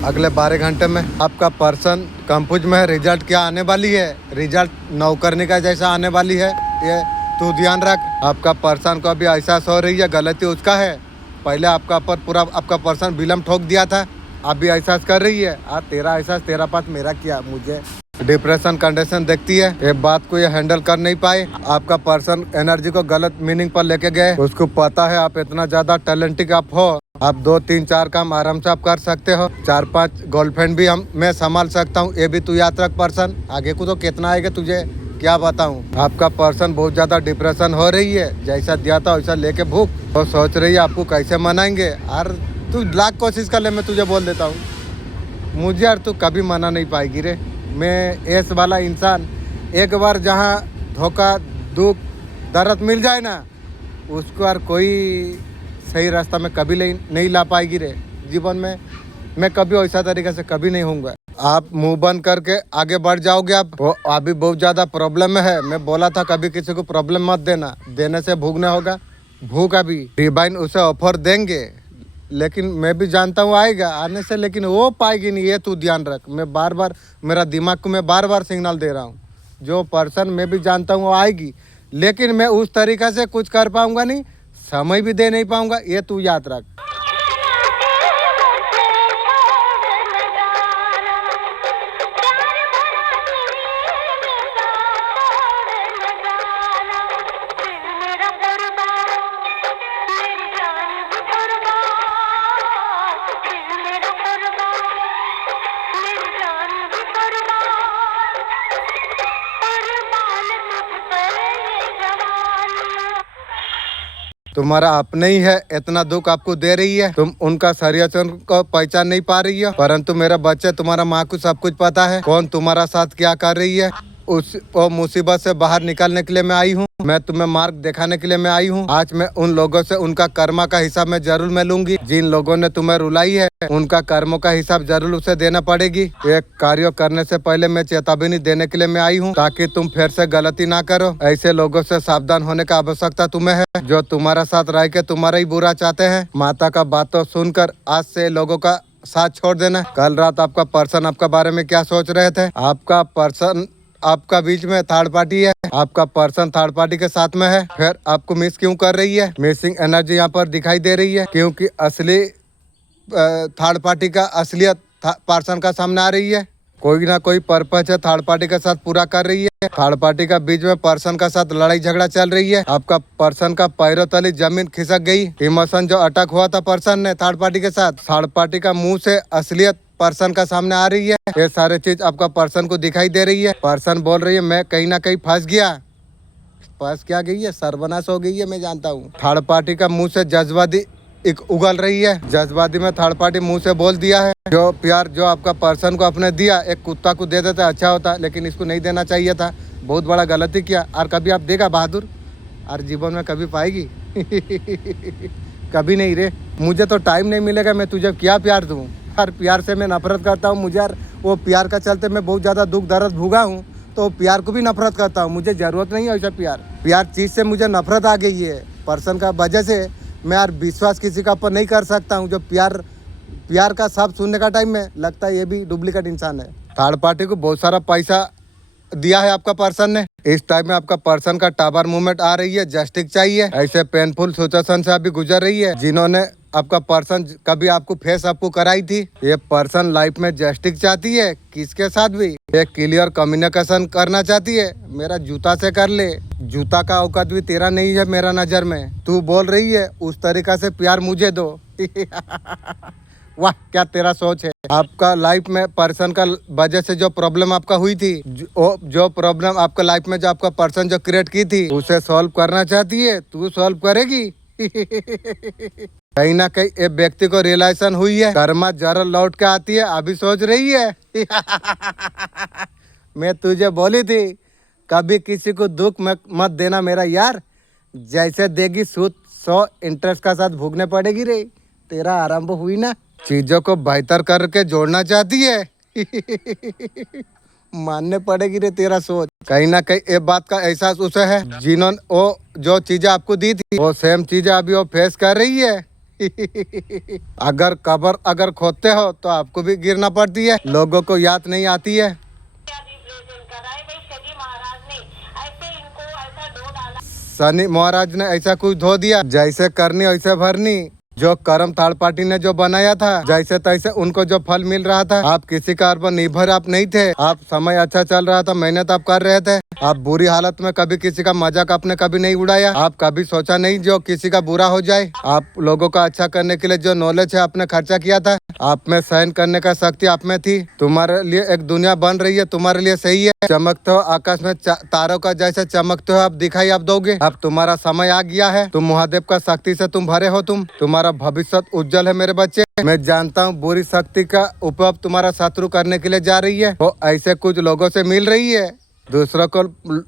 अगले 12 घंटे में। आपका पर्सन कंफ्यूज में है, रिजल्ट क्या आने वाली है। रिजल्ट नौकरनी का जैसा आने वाली है, ये तू ध्यान रख। आपका पर्सन को अभी एहसास हो रही है गलती उसका है। पहले आपका पर पूरा आपका पर्सन विलम्ब ठोक दिया था, अभी एहसास कर रही है। तेरा एहसास तेरा पास, मेरा क्या। मुझे डिप्रेशन कंडीशन देखती है, ये बात को ये हैंडल कर नहीं पाए। आपका पर्सन एनर्जी को गलत मीनिंग पर लेके गए। उसको पता है आप इतना ज्यादा टैलेंटेड आप हो, आप 2 3 4 काम आराम से आप कर सकते हो। 4 5 गर्लफ्रेंड भी मैं संभाल सकता हूँ, ये भी तू याद रख पर्सन। आगे को तो कितना आएगा तुझे क्या बताऊँ। आपका पर्सन बहुत ज्यादा डिप्रेशन हो रही है, जैसा दिया था वैसा लेके भूख। तो सोच रही है आपको कैसे मनाएंगे। और तू लाख कोशिश कर ले, मैं तुझे बोल देता हूँ, मुझे यार तू कभी मना नहीं पाएगी रे। मैं ऐसा वाला इंसान, एक बार जहाँ धोखा दुख दर्द मिल जाए ना, उसको यार कोई सही रास्ता में कभी नहीं ला पाएगी रे। जीवन में मैं कभी वैसा तरीके से कभी नहीं होऊंगा। आप मुंह बंद करके आगे बढ़ जाओगे। आप वो अभी बहुत ज़्यादा प्रॉब्लम में है। मैं बोला था कभी किसी को प्रॉब्लम मत देना, देने से भूखना होगा। भूख अभी डिवाइन उसे ऑफर देंगे, लेकिन मैं भी जानता हूँ आएगा आने से, लेकिन वो पाएगी नहीं, ये तू ध्यान रख। मैं बार बार मेरा दिमाग को मैं बार बार सिग्नल दे रहा हूँ। जो पर्सन मैं भी जानता हूँ वो आएगी, लेकिन मैं उस तरीक़ा से कुछ कर पाऊँगा नहीं, समय भी दे नहीं पाऊँगा, ये तू याद रख। तुम्हारा अपने ही है, इतना दुख आपको दे रही है। तुम उनका शरीर को पहचान नहीं पा रही हो, परंतु मेरा बच्चे तुम्हारा माँ को सब कुछ पता है, कौन तुम्हारा साथ क्या कर रही है। उस वो मुसीबत से बाहर निकालने के लिए मैं आई हूँ। मैं तुम्हें मार्ग दिखाने के लिए मैं आई हूँ। आज मैं उन लोगों से उनका कर्मा का हिसाब मैं जरूर मैं लूंगी। जिन लोगों ने तुम्हें रुलाई है उनका कर्मों का हिसाब जरूर उसे देना पड़ेगी। एक कार्य करने से पहले मैं चेतावनी देने के लिए मैं आई हूँ, ताकि तुम फिर से गलती ना करो। ऐसे लोगों से सावधान होने का आवश्यकता तुम्हें है, जो तुम्हारा साथ रह के तुम्हारा ही बुरा चाहते हैं। माता का बातों सुनकर आज से लोगों का साथ छोड़ देना। कल रात आपका पर्सन आपका बारे में क्या सोच रहे थे? आपका पर्सन आपका बीच में थर्ड पार्टी है। आपका पर्सन थर्ड पार्टी के साथ में है, फिर आपको मिस क्यों कर रही है? मिसिंग एनर्जी यहाँ पर दिखाई दे रही है, क्योंकि असली थर्ड पार्टी का असलियत पर्सन का सामने आ रही है। कोई ना कोई पर्पज है थर्ड पार्टी के साथ पूरा कर रही है। थर्ड पार्टी का बीच में पर्सन का साथ लड़ाई झगड़ा चल रही है। आपका पर्सन का पैरों तले जमीन खिसक गई। इमोशन जो अटक हुआ था पर्सन ने थर्ड पार्टी के साथ, थर्ड पार्टी का मुंह से असलियत पर्सन का सामने आ रही है। ये सारे चीज आपका पर्सन को दिखाई दे रही है। पर्सन बोल रही है मैं कहीं ना कहीं फंस गया। फंस क्या गई है? सर्वनाश हो गई है, मैं जानता हूँ। थर्ड पार्टी का मुंह से जज्बाती एक उगल रही है। जज्बाती में थर्ड पार्टी मुंह से बोल दिया है, जो प्यार जो आपका पर्सन को आपने दिया, एक कुत्ता को दे देता अच्छा होता, लेकिन इसको नहीं देना चाहिए था। बहुत बड़ा गलती किया। और कभी आप देगा बहादुर और जीवन में कभी पाएगी? कभी नहीं रे। मुझे तो टाइम नहीं मिलेगा, मैं तुझे क्या प्यार दूँ? हर प्यार से मैं नफरत करता हूँ। मुझे यार वो प्यार का चलते मैं बहुत ज़्यादा दुख दर्द भुगा हूँ, तो प्यार को भी नफरत करता हूँ। मुझे ज़रूरत नहीं है ऐसा प्यार चीज़ से मुझे नफरत आ गई है। पर्सन का वजह से मैं यार विश्वास किसी का ऊपर नहीं कर सकता हूँ। जो प्यार का शब्द सुनने का टाइम में लगता है ये भी डुप्लीकेट इंसान है। थर्ड पार्टी को बहुत सारा पैसा दिया है आपका पर्सन ने। इस टाइम में आपका पर्सन का टावर मूवमेंट आ रही है, जस्टिस चाहिए। ऐसे पेनफुल सिचुएशन से अभी गुजर रही है। जिन्होंने आपका पर्सन कभी आपको फेस आपको कराई थी, ये पर्सन लाइफ में जस्टिस चाहती है। किसके साथ भी एक क्लियर कम्युनिकेशन करना चाहती है। मेरा जूता से कर ले, जूता का औकात भी तेरा नहीं है मेरा नजर में। तू बोल रही है उस तरीका से प्यार मुझे दो। वाह क्या तेरा सोच है। आपका लाइफ में पर्सन का वजह से जो प्रॉब्लम आपका हुई थी, जो प्रॉब्लम आपका लाइफ में जो आपका पर्सन जो क्रिएट की थी, उसे सॉल्व करना चाहती है। तू सॉल्व करेगी? कहीं ना कहीं एक व्यक्ति को रियलाइजेशन हुई है, कर्मा जरा लौट के आती है। अभी सोच रही है मैं तुझे बोली थी कभी किसी को दुख मत देना मेरा यार। जैसे देगी सूद 100 इंटरेस्ट का साथ भुगने पड़ेगी रे। तेरा आरंभ हुई ना। चीजों को बेहतर करके जोड़ना चाहती है। मानने पड़ेगी रे तेरा सोच। कहीं ना कहीं ये बात का एहसास उसे है, जिन्होंने वो जो चीजें आपको दी थी वो सेम चीजें अभी वो फेस कर रही है। अगर कब्र अगर खोदते हो तो आपको भी गिरना पड़ती है। लोगों को याद नहीं आती है। शनि महाराज ने ऐसा कुछ धो दिया, जैसे करनी वैसे भरनी। जो कर्म थर्ड पार्टी ने जो बनाया था, जैसे तैसे उनको जो फल मिल रहा था। आप किसी कार पर निर्भर आप नहीं थे। आप समय अच्छा चल रहा था, मेहनत आप कर रहे थे। आप बुरी हालत में कभी किसी का मजाक आपने कभी नहीं उड़ाया। आप कभी सोचा नहीं जो किसी का बुरा हो जाए। आप लोगों का अच्छा करने के लिए जो नॉलेज है आपने खर्चा किया था। आप में सहन करने का शक्ति आप में थी। तुम्हारे लिए एक दुनिया बन रही है, तुम्हारे लिए सही है। चमकते हो आकाश में तारों का जैसे चमकते हो आप दिखाई आप दोगे। अब तुम्हारा समय आ गया है। तुम महादेव का शक्ति से तुम भरे हो। तुम्हारा भविष्य उज्जवल है मेरे बच्चे। मैं जानता हूँ बुरी शक्ति का उपयोग तुम्हारा शत्रु करने के लिए जा रही है। वो ऐसे कुछ लोगों से मिल रही है, दूसरों को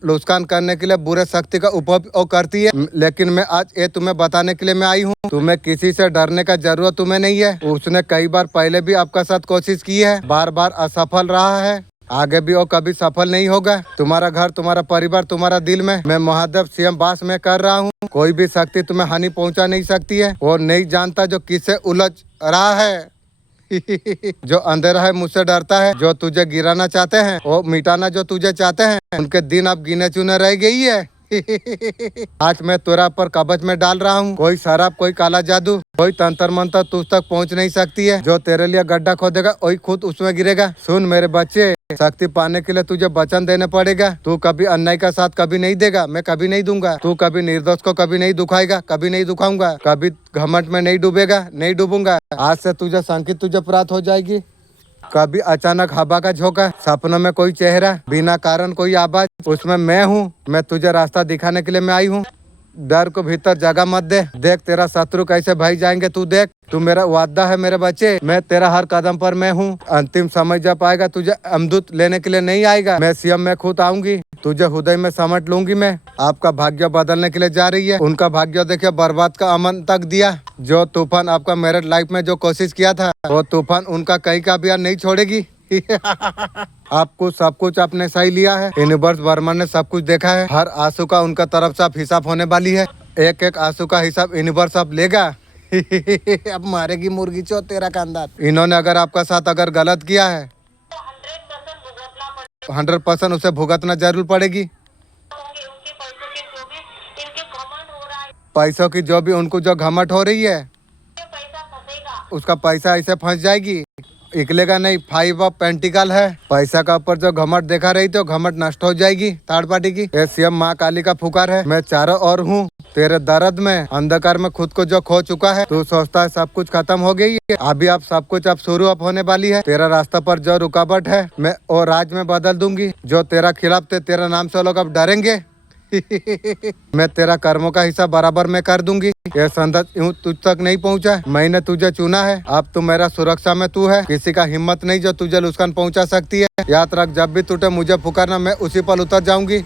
नुकसान करने के लिए बुरे शक्ति का उपयोग करती है। लेकिन मैं आज ये तुम्हें बताने के लिए मैं आई हूँ, तुम्हें किसी से डरने का जरूरत तुम्हें नहीं है। उसने कई बार पहले भी आपका साथ कोशिश की है, बार बार असफल रहा है। आगे भी वो कभी सफल नहीं होगा। तुम्हारा घर, तुम्हारा परिवार, तुम्हारा दिल में मैं महादेव सीएम वास में कर रहा हूँ। कोई भी शक्ति तुम्हें हानि पहुँचा नहीं सकती है। वो नहीं जानता जो किससे उलझ रहा है। जो अंधेरा है मुझसे डरता है। जो तुझे गिराना चाहते हैं, वो मिटाना जो तुझे चाहते हैं, उनके दिन अब गिने चुने रह गई है। आज मैं तेरा पर कब्ज में डाल रहा हूँ। कोई शराब, कोई काला जादू, कोई तंत्र मंत्र तुझ तक पहुँच नहीं सकती है। जो तेरे लिए गड्ढा खोदेगा वही खुद उसमें गिरेगा। सुन मेरे बच्चे, शक्ति पाने के लिए तुझे वचन देने पड़ेगा। तू कभी अन्याय का साथ कभी नहीं देगा, मैं कभी नहीं दूंगा। तू कभी निर्दोष को कभी नहीं दुखाएगा, कभी नहीं दुखाऊंगा। कभी घमंड में नहीं डूबेगा, नहीं डूबूंगा। आज से तुझे संकेत तुझे प्राप्त हो जाएगी। कभी अचानक हवा का झोंका, सपनों में कोई चेहरा, बिना कारण कोई आवाज, उसमें मैं हूँ। मैं तुझे रास्ता दिखाने के लिए मैं आई हूँ। डर को भीतर जगह मत दे। देख तेरा शत्रु कैसे भाई जाएंगे, तू देख। तू मेरा वादा है मेरे बच्चे, मैं तेरा हर कदम पर मैं हूँ। अंतिम समय जब आएगा तुझे अमदूत लेने के लिए नहीं आएगा, मैं सीएम में खुद आऊंगी, तुझे हृदय में समझ लूंगी मैं। आपका भाग्य बदलने के लिए जा रही है। उनका भाग्य देखिए बर्बाद का अमन तक दिया। जो तूफान आपका मैरिड लाइफ में जो कोशिश किया था, वो तूफान उनका कहीं का भी नहीं छोड़ेगी। आपको सब कुछ आपने सही लिया है। यूनिवर्स वर्मा ने सब कुछ देखा है। हर आंसू का उनका तरफ से अब हिसाब होने वाली है। एक एक आंसू का हिसाब यूनिवर्स अब लेगा। अब मारेगी मुर्गी चो तेरा खानदान। इन्होंने अगर आपका साथ अगर गलत किया है, 100% उसे भुगतना जरूर पड़ेगी। पैसों की जो भी उनको जो घमंड हो रही है, उसका पैसा ऐसे फंस जाएगी, निकलेगा नहीं। 5 ऑफ पेंटिकल है। पैसा का ऊपर जो घमंड देखा रही थी, घमंड नष्ट हो जाएगी थर्ड पार्टी की। ये सीएम माँ काली का फुकार है। मैं चारों ओर हूँ। तेरे दर्द में अंधकार में खुद को जो खो चुका है, तू सोचता है सब कुछ खत्म हो गई है। अभी अब सब कुछ अब शुरू अब होने वाली है। तेरा रास्ता पर जो रुकावट है, मैं और राज में बदल दूंगी। जो तेरा खिलाफ थे, तेरा नाम से लोग अब डरेंगे। मैं तेरा कर्मों का हिस्सा बराबर में कर दूंगी। ये संदेश यूं तुझ तक नहीं पहुंचा, मैंने तुझे चुना है। अब तू मेरा सुरक्षा में तू है। किसी का हिम्मत नहीं जो तुझे नुकसान पहुंचा सकती है। याद रख, जब भी टूटे मुझे पुकारना, मैं उसी पर उतर जाऊंगी।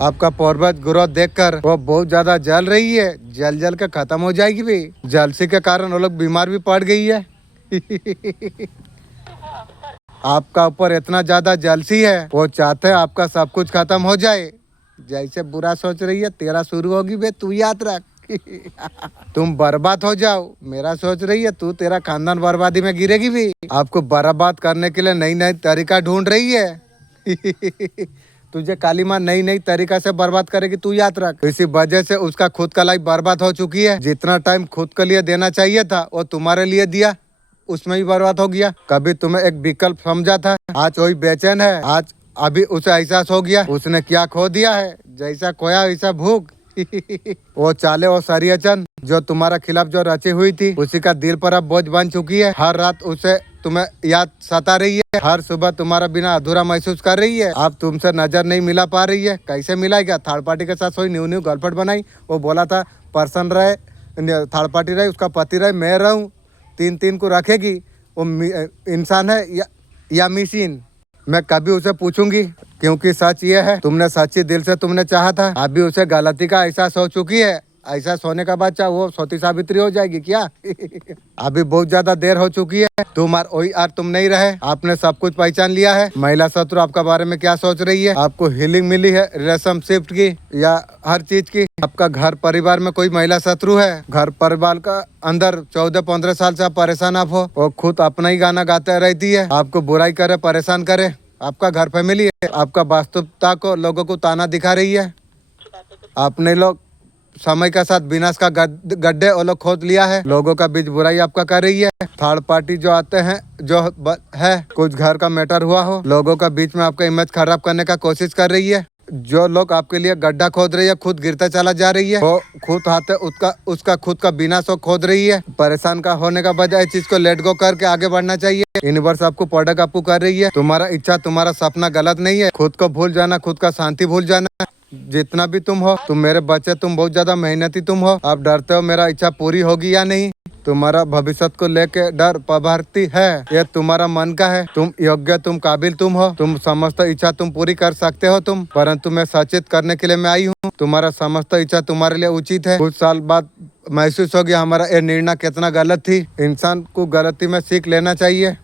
आपका पूर्वज ग्रोथ देखकर वो बहुत ज्यादा जल रही है। जल जल के खत्म हो जाएगी भी। जलसी के कारण वो लोग बीमार भी पड़ गई है। आपका ऊपर इतना ज्यादा जलसी है, वो चाहते हैं आपका सब कुछ खत्म हो जाए। जैसे बुरा सोच रही है, तेरा शुरू होगी बे, तू याद रख। तुम बर्बाद हो जाओ, मेरा सोच रही है, तू तेरा खानदान बर्बादी में गिरेगी भी। आपको बर्बाद करने के लिए नई नई तरीका ढूंढ रही है। तुझे काली माँ नई नई तरीका से बर्बाद करेगी, तू याद रख। इसी वजह से उसका खुद का लाइफ बर्बाद हो चुकी है। जितना टाइम खुद के लिए देना चाहिए था, वो तुम्हारे लिए दिया, उसमें भी बर्बाद हो गया। कभी तुम्हें एक विकल्प समझा था, आज वही बेचैन है। आज अभी उसे एहसास हो गया उसने क्या खो दिया है। जैसा खोया वैसा भूख। वो चाले वो सरियचन जो तुम्हारा खिलाफ जो रची हुई थी, उसी का दिल पर अब बोझ बन चुकी है। हर रात उसे तुम्हें याद सता रही है। हर सुबह तुम्हारा बिना अधूरा महसूस कर रही है। अब तुमसे नजर नहीं मिला पा रही है। कैसे मिलाएगा? थर्ड पार्टी के साथ कोई न्यू गर्लफ्रेंड बनाई। वो बोला था पर्सन रहे, थर्ड पार्टी रहे, उसका पति रहे, मैं रहूं, 3-3 को रखेगी। वो इंसान है या मशीन? मैं कभी उसे पूछूंगी, क्योंकि सच ये है, तुमने सच्ची दिल से तुमने चाहा था। अभी उसे गलती का एहसास हो चुकी है। एहसास होने का बाद चाहे वो सती सावित्री हो जाएगी क्या? अभी बहुत ज्यादा देर हो चुकी है। तुम और वही और तुम नहीं रहे। आपने सब कुछ पहचान लिया है। महिला शत्रु आपका बारे में क्या सोच रही है? आपको हीलिंग मिली है रिलेशनशिप की या हर चीज की? आपका घर परिवार में कोई महिला शत्रु है? घर परिवार का अंदर 14-15 साल से आप परेशान आप हो। वो खुद अपना ही गाना गाते रहती है, आपको बुराई करे, परेशान करे। आपका घर फैमिली है, आपका वास्तविकता को लोगों को ताना दिखा रही है। आपने लोग समय के साथ विनाश का गड्ढे वो लोग खोद लिया है। लोगों का बीच बुराई आपका कर रही है। थर्ड पार्टी जो आते हैं, जो है कुछ घर का मैटर हुआ हो, लोगों का बीच में आपका इमेज खराब करने का कोशिश कर रही है। जो लोग आपके लिए गड्ढा खोद रही है, खुद गिरता चला जा रही है। वो खुद हाथ उसका खुद का विनाश खोद रही है। परेशान का होने का बजाय चीज को लेट गो करके आगे बढ़ना चाहिए। यूनिवर्स आपको प्रोडक्ट आपको कर रही है। तुम्हारा इच्छा, तुम्हारा सपना गलत नहीं है। खुद को भूल जाना, खुद का शांति भूल जाना। जितना भी तुम हो, तुम मेरे बच्चे, तुम बहुत ज्यादा मेहनती तुम हो। आप डरते हो मेरा इच्छा पूरी होगी या नहीं। तुम्हारा भविष्य को लेके डर प्रभाती है, ये तुम्हारा मन का है। तुम योग्य, तुम काबिल तुम हो। तुम समस्त इच्छा तुम पूरी कर सकते हो तुम, परंतु मैं सचेत करने के लिए मैं आई हूँ। तुम्हारा समस्त इच्छा तुम्हारे लिए उचित है। कुछ साल बाद महसूस हो गया हमारा ये निर्णय कितना गलत थी। इंसान को गलती में सीख लेना चाहिए।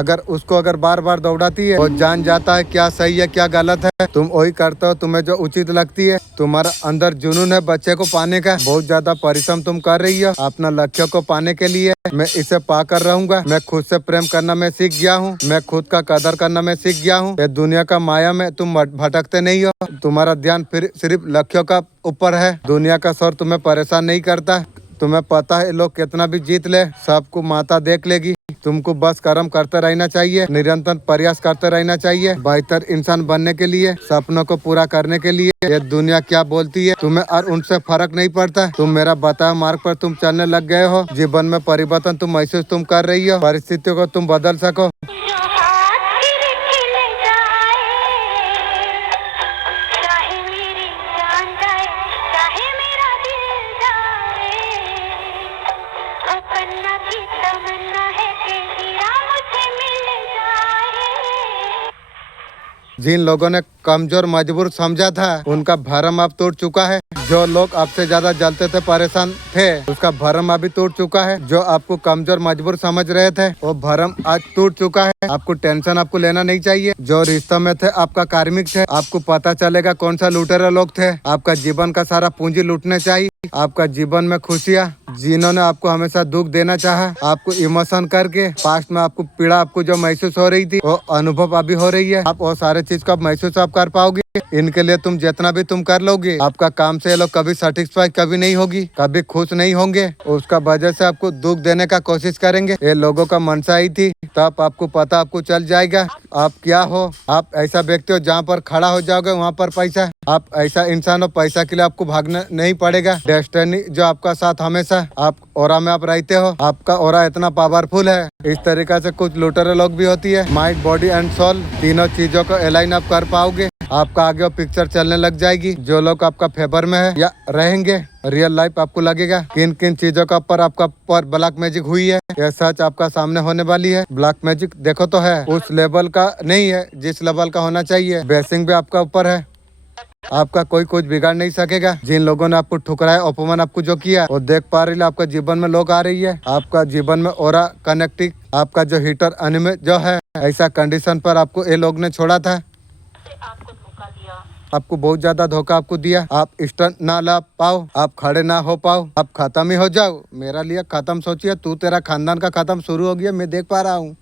अगर बार बार दौड़ाती है, वो जान जाता है क्या सही है क्या गलत है। तुम वही करते हो तुम्हें जो उचित लगती है। तुम्हारा अंदर जुनून है बच्चे को पाने का। बहुत ज्यादा परिश्रम तुम कर रही हो अपना लक्ष्य को पाने के लिए। मैं इसे पा कर रहूंगा। मैं खुद से प्रेम करना मैं सीख गया हूँ। मैं खुद का कदर करना मैं सीख गया हूँ। ये दुनिया का माया में तुम भटकते नहीं हो। तुम्हारा ध्यान फिर सिर्फ लक्ष्यों का ऊपर है। दुनिया का शोर तुम्हें परेशान नहीं करता। तुम्हें पता है लोग कितना भी जीत ले, सबको माता देख लेगी। तुमको बस कर्म करते रहना चाहिए, निरंतर प्रयास करते रहना चाहिए बेहतर इंसान बनने के लिए, सपनों को पूरा करने के लिए। ये दुनिया क्या बोलती है तुम्हें और उनसे फर्क नहीं पड़ता। तुम मेरा बताया मार्ग पर तुम चलने लग गए हो। जीवन में परिवर्तन तुम महसूस तुम कर रही हो, परिस्थितियों को तुम बदल सको। जिन लोगों ने कमजोर मजबूर समझा था उनका भरम अब टूट चुका है। जो लोग आपसे ज्यादा जलते थे, परेशान थे, उसका भरम अभी टूट चुका है। जो आपको कमजोर मजबूर समझ रहे थे वो भरम आज टूट चुका है। आपको टेंशन आपको लेना नहीं चाहिए। जो रिश्ता में थे आपका कार्मिक थे, आपको पता चलेगा कौन सा लुटेरे लोग थे। आपका जीवन का सारा पूंजी लूटने चाहिए। आपका जीवन में खुशियाँ, जिन्होंने आपको हमेशा दुख देना चाहा, आपको इमोशन करके पास्ट में आपको पीड़ा आपको जो महसूस हो रही थी वो अनुभव अभी हो रही है। आप वो सारे चीज को महसूस आप कर पाओगे। इनके लिए तुम जितना भी तुम कर लोगे, आपका काम से ये लोग कभी सेटिस्फाई कभी नहीं होगी, कभी खुश नहीं होंगे। उसका वजह से आपको दुख देने का कोशिश करेंगे। ये लोगों का मनसा ही थी। तब आपको पता आपको चल जाएगा आप क्या हो। आप ऐसा व्यक्ति हो जहाँ पर खड़ा हो जाओगे वहाँ पर पैसा। आप ऐसा इंसान हो, पैसा के लिए आपको भागना नहीं पड़ेगा। डेस्टिनी जो आपका साथ हमेशा आप ओरा में आप रहते हो। आपका ओरा इतना पावरफुल है। इस तरीका से कुछ लुटेरे लोग भी होती है। माइंड, बॉडी एंड सोल तीनों चीजों को अलाइन आप कर पाओगे। आपका आगे पिक्चर चलने लग जाएगी। जो लोग आपका फेवर में है या रहेंगे, रियल लाइफ आपको लगेगा किन किन चीजों का पर आपका पर ब्लैक मैजिक हुई है। यह सच आपका सामने होने वाली है। ब्लैक मैजिक देखो तो है, उस लेवल का नहीं है जिस लेवल का होना चाहिए। बेसिंग भी आपका ऊपर है। आपका कोई कुछ बिगाड़ नहीं सकेगा। जिन लोगों ने आपको ठुकराया, अपमान आपको जो किया, वो देख पा रही है। आपका जीवन में लोग आ रही है। आपका जीवन में ओरा कनेक्टिंग, आपका जो हीटर एनिमे जो है, ऐसा कंडीशन पर आपको ये लोग ने छोड़ा था। आपको बहुत ज्यादा धोखा आपको दिया। आप स्टैंड ना ला पाओ, आप खड़े ना हो पाओ, आप खत्म ही हो जाओ। मेरा लिए खत्म सोचिए, तू तेरा खानदान का खत्म शुरू हो गया, मैं देख पा रहा हूँ।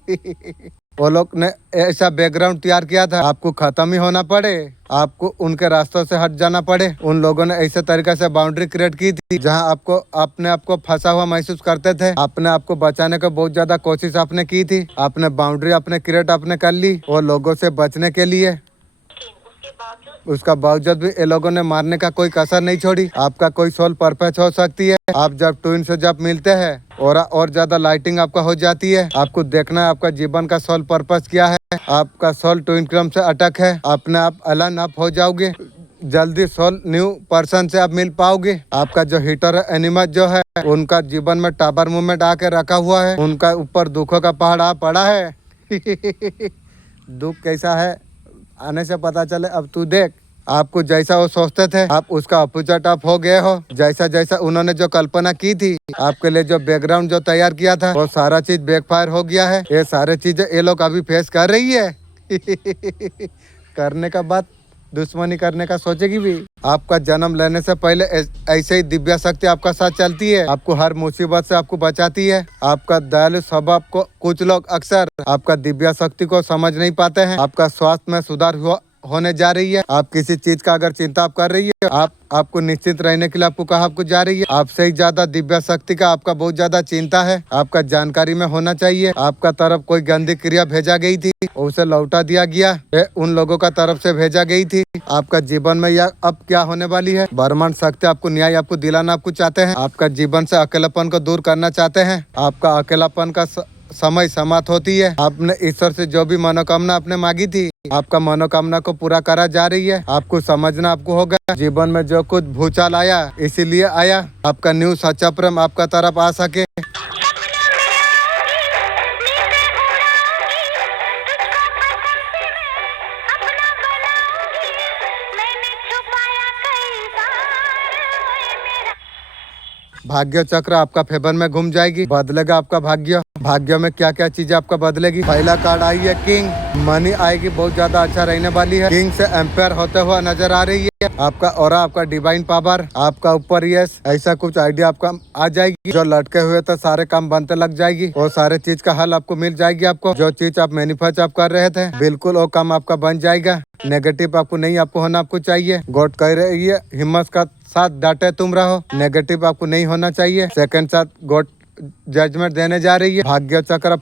वो लोग ने ऐसा बैकग्राउंड तैयार किया था आपको खत्म ही होना पड़े, आपको उनके रास्तों से हट जाना पड़े। उन लोगों ने ऐसे तरीके से बाउंड्री क्रिएट की थी जहां आपको अपने आप को फंसा हुआ महसूस करते थे। अपने आप को बचाने की बहुत ज्यादा कोशिश आपने की थी। आपने बाउंड्री अपने क्रिएट आपने कर ली वो लोगों से बचने के लिए। उसका बावजूद भी ये लोगों ने मारने का कोई कसर नहीं छोड़ी। आपका कोई सोल परफेक्ट हो सकती है। आप जब ट्विन से जब मिलते हैं और ज्यादा लाइटिंग आपका हो जाती है। आपको देखना है आपका जीवन का सोल पर्पस क्या है। आपका सोल ट्विन क्रम से अटक है। अपने आप अलग आप हो जाओगे। जल्दी सोल न्यू पर्सन से आप मिल पाओगे। आपका जो हीटर है एनिमल जो है, उनका जीवन में टावर मूवमेंट आके रखा हुआ है। उनका ऊपर दुखों का पहाड़ आ पड़ा है। दुख कैसा है आने से पता चले। अब तू देख, आपको जैसा वो सोचते थे आप उसका अपोजिट आप हो गए हो। जैसा जैसा उन्होंने जो कल्पना की थी, आपके लिए जो बैकग्राउंड जो तैयार किया था, वो सारा चीज बैकफायर हो गया है। ये सारे चीजें ये लोग अभी फेस कर रही है। करने का बाद दुश्मनी करने का सोचेगी भी। आपका जन्म लेने से पहले ऐसे ही दिव्य शक्ति आपका साथ चलती है। आपको हर मुसीबत से आपको बचाती है। आपका दयालु स्वभाव को कुछ लोग अक्सर आपका दिव्य शक्ति को समझ नहीं पाते हैं। आपका स्वास्थ्य में सुधार होने जा रही है। आप किसी चीज का अगर चिंता आप कर रही है, आपको निश्चित रहने के लिए आपको कहा आपको जा रही है। आपसे ही ज्यादा दिव्य शक्ति का आपका बहुत ज्यादा चिंता है। आपका जानकारी में होना चाहिए। आपका तरफ कोई गंदी क्रिया भेजा गई थी, उसे लौटा दिया गया। उन लोगों का तरफ से भेजा गई थी। आपका जीवन में यह अब क्या होने वाली है। ब्रह्मांड शक्ति आपको न्याय आपको दिलाना आपको चाहते हैं। आपका जीवन से अकेलापन को दूर करना चाहते हैं। आपका अकेलापन का समय समाप्त होती है। आपने ईश्वर से जो भी मनोकामना आपने मांगी थी, आपका मनोकामना को पूरा करा जा रही है। आपको समझना आपको होगा जीवन में जो कुछ भूचाल आया इसीलिए आया। आपका न्यू सच्चा प्रेम आपका तरफ आ सके। भाग्य चक्र आपका फेवर में घूम जाएगी। बदलेगा आपका भाग्य। भाग्य में क्या क्या चीजें आपका बदलेगी। पहला कार्ड आई है किंग। मनी आएगी, बहुत ज्यादा अच्छा रहने वाली है। किंग से एम्पायर होते हुआ नजर आ रही है। आपका ऑरा, आपका डिवाइन पावर, आपका ऊपर यस, ऐसा कुछ आइडिया आपका आ जाएगी। जो लटके हुए तो सारे काम बनते लग जाएगी। वो सारे चीज का हल आपको मिल जाएगी। आपको जो चीज आप मैनिफेस्ट आप कर रहे थे, बिल्कुल वो काम आपका बन जाएगा। नेगेटिव आपको नहीं आपको होना आपको चाहिए। गॉड कह रही है हिम्मत का साथ डांटे तुम रहो। नेगेटिव आपको नहीं होना चाहिए। सेकंड साथ गॉड जजमेंट देने जा रही है। भाग्य चक्र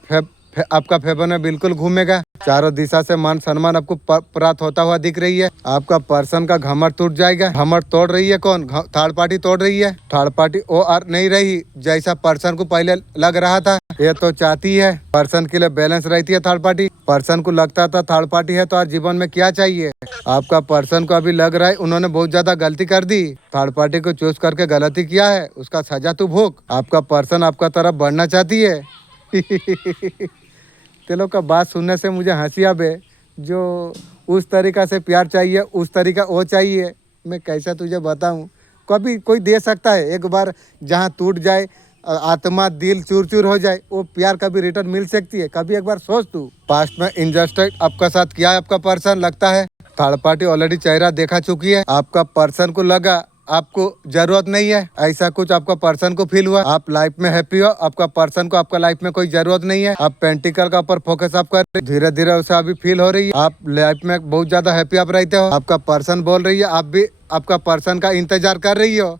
आपका फेवर में बिल्कुल घूमेगा। चारों दिशा से मान सम्मान आपको प्राप्त होता हुआ दिख रही है। आपका पर्सन का घमंड टूट जाएगा। घमंड तोड़ रही है कौन? थर्ड पार्टी तोड़ रही है। थर्ड पार्टी वो और नहीं रही जैसा पर्सन को पहले लग रहा था। ये तो चाहती है पर्सन के लिए बैलेंस रहती है थर्ड पार्टी। पर्सन को लगता था थर्ड पार्टी है तो आज जीवन में क्या चाहिए। आपका पर्सन को अभी लग रहा है उन्होंने बहुत ज्यादा गलती कर दी। थर्ड पार्टी को चूज करके गलती किया है, उसका सजा तू भोग। आपका पर्सन आपका तरफ बढ़ना चाहती है। तेलों का बात सुनने से मुझे हंसी आवे। जो उस तरीका से प्यार चाहिए उस तरीका वो चाहिए। मैं कैसा तुझे बताऊं। कभी कोई दे सकता है एक बार, जहां टूट जाए आत्मा दिल चूर चूर हो जाए, वो प्यार कभी रिटर्न मिल सकती है। कभी एक बार सोच तू। पास्ट में इनजस्टिस आपका साथ किया है आपका पर्सन। लगता है थर्ड पार्टी ऑलरेडी चेहरा देखा चुकी है। आपका पर्सन को लगा आपको जरूरत नहीं है, ऐसा कुछ आपका पर्सन को फील हुआ। आप लाइफ में हैप्पी हो, आपका पर्सन को आपका लाइफ में कोई जरूरत नहीं है। आप पेंटिकल का ऊपर फोकस आप कर, धीरे धीरे उसे अभी फील हो रही है। आप लाइफ में बहुत ज्यादा हैप्पी आप रहते हो। आपका पर्सन बोल रही है, आप भी आपका पर्सन का इंतजार कर रही हो।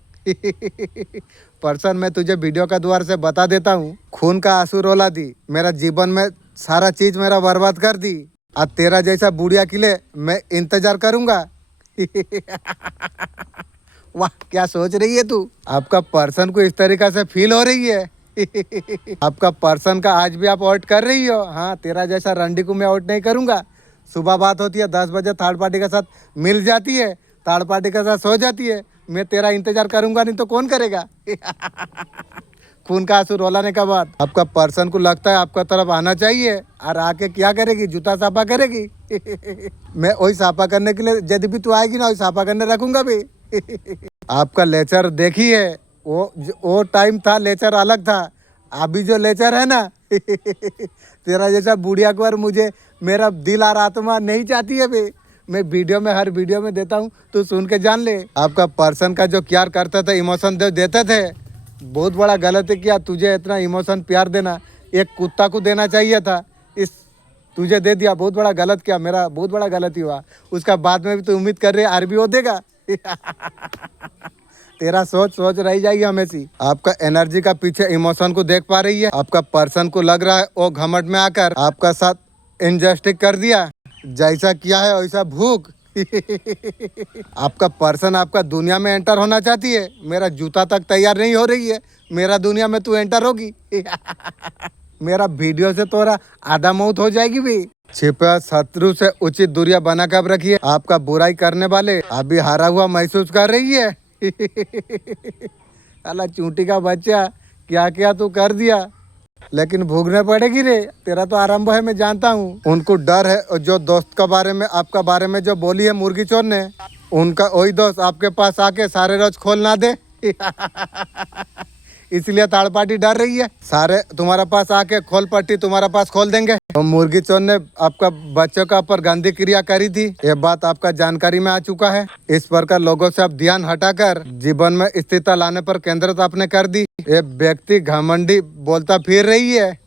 पर्सन मैं तुझे वीडियो का द्वार से बता देता हूँ, खून का आंसू रोला दी, मेरा जीवन में सारा चीज मेरा बर्बाद कर दी। अब तेरा जैसा बुढ़िया के लिए मैं इंतजार करूंगा। वाह क्या सोच रही है तू। आपका पर्सन को इस तरीका से फील हो रही है। आपका पर्सन का आज भी आप आउट कर रही हो। हाँ तेरा जैसा रंडी को मैं आउट नहीं करूंगा। सुबह बात होती है 10 बजे थर्ड पार्टी के साथ मिल जाती है, थर्ड पार्टी के साथ सो जाती है। मैं तेरा इंतजार करूंगा नहीं तो कौन करेगा। खून का आंसू रोलाने का बाद आपका पर्सन को लगता है आपका तरफ आना चाहिए, और आके क्या करेगी? जूता साफा करेगी। मैं वही साफा करने के लिए यदि भी तू आएगी ना वही साफा करने रखूंगा भी। आपका लेचर देखिए, वो टाइम था लेचर अलग था। अभी जो लेचर है ना, तेरा जैसा बुढ़िया को और मुझे मेरा दिल और आत्मा नहीं चाहती है बे। मैं वीडियो में हर वीडियो में देता हूँ, तू सुन के जान ले। आपका पर्सन का जो प्यार करते थे, इमोशन देते थे, बहुत बड़ा गलत है किया। तुझे इतना इमोशन प्यार देना एक कुत्ता को देना चाहिए था, इस तुझे दे दिया, बहुत बड़ा गलत किया। मेरा बहुत बड़ा गलती हुआ। उसका बाद में भी तो उम्मीद कर रहे आरबी वो देगा। तेरा सोच सोच रही जाएगी हमेशा। आपका एनर्जी का पीछे इमोशन को देख पा रही है। आपका पर्सन को लग रहा है वो घमंड में आकर आपका साथ इनजस्टिस कर दिया, जैसा किया है वैसा भूख। आपका पर्सन आपका दुनिया में एंटर होना चाहती है। मेरा जूता तक तैयार नहीं हो रही है, मेरा दुनिया में तू एंटर होगी। मेरा वीडियो से तोरा आधा मौत हो जाएगी भी। छिपा शत्रु से उचित दूरियां बना कर रखिए। आपका बुराई करने वाले अभी हारा हुआ महसूस कर रही है। अल्लाह चूंटी का बच्चा, क्या क्या तू कर दिया, लेकिन भोगने पड़ेगी रे। तेरा तो आरंभ है, मैं जानता हूँ। उनको डर है, और जो दोस्त का बारे में आपका बारे में जो बोली है मुर्गी चोर ने, उनका वही दोस्त आपके पास आके सारे रोज खोल ना दे। इसलिए थर्ड पार्टी डर रही है। सारे तुम्हारे पास आके खोल पट्टी तुम्हारे पास खोल देंगे। तो मुर्गी चोर ने आपका बच्चों का ऊपर गंदी क्रिया करी थी, ये बात आपका जानकारी में आ चुका है। इस प्रकार लोगों से आप ध्यान हटाकर जीवन में स्थिरता लाने पर केंद्रित आपने कर दी। ये व्यक्ति घमंडी बोलता फिर रही है।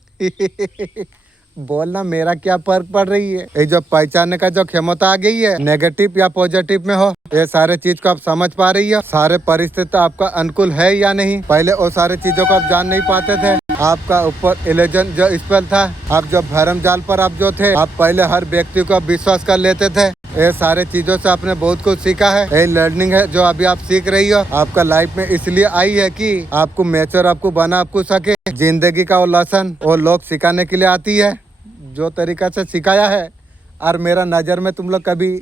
बोलना मेरा क्या फर्क पड़ रही है। ये जो पहचानने का जो क्षमता आ गई है, नेगेटिव या पॉजिटिव में हो, ये सारे चीज को आप समझ पा रही हो। सारे परिस्थिति आपका अनुकूल है या नहीं, पहले वो सारे चीजों को आप जान नहीं पाते थे। आपका ऊपर इलेजन जो स्पेल था, आप जो भरम जाल पर आप जो थे, आप पहले हर व्यक्ति को विश्वास कर लेते थे। ये सारे चीजों से आपने बहुत कुछ सीखा है। ये लर्निंग है जो अभी आप सीख रही हो। आपका लाइफ में इसलिए आई है कि आपको मैच्योर आपको बना आपको सके। जिंदगी का वो लेसन वो लोग सिखाने के लिए आती है, जो तरीका से सिखाया है। और मेरा नज़र में तुम लोग कभी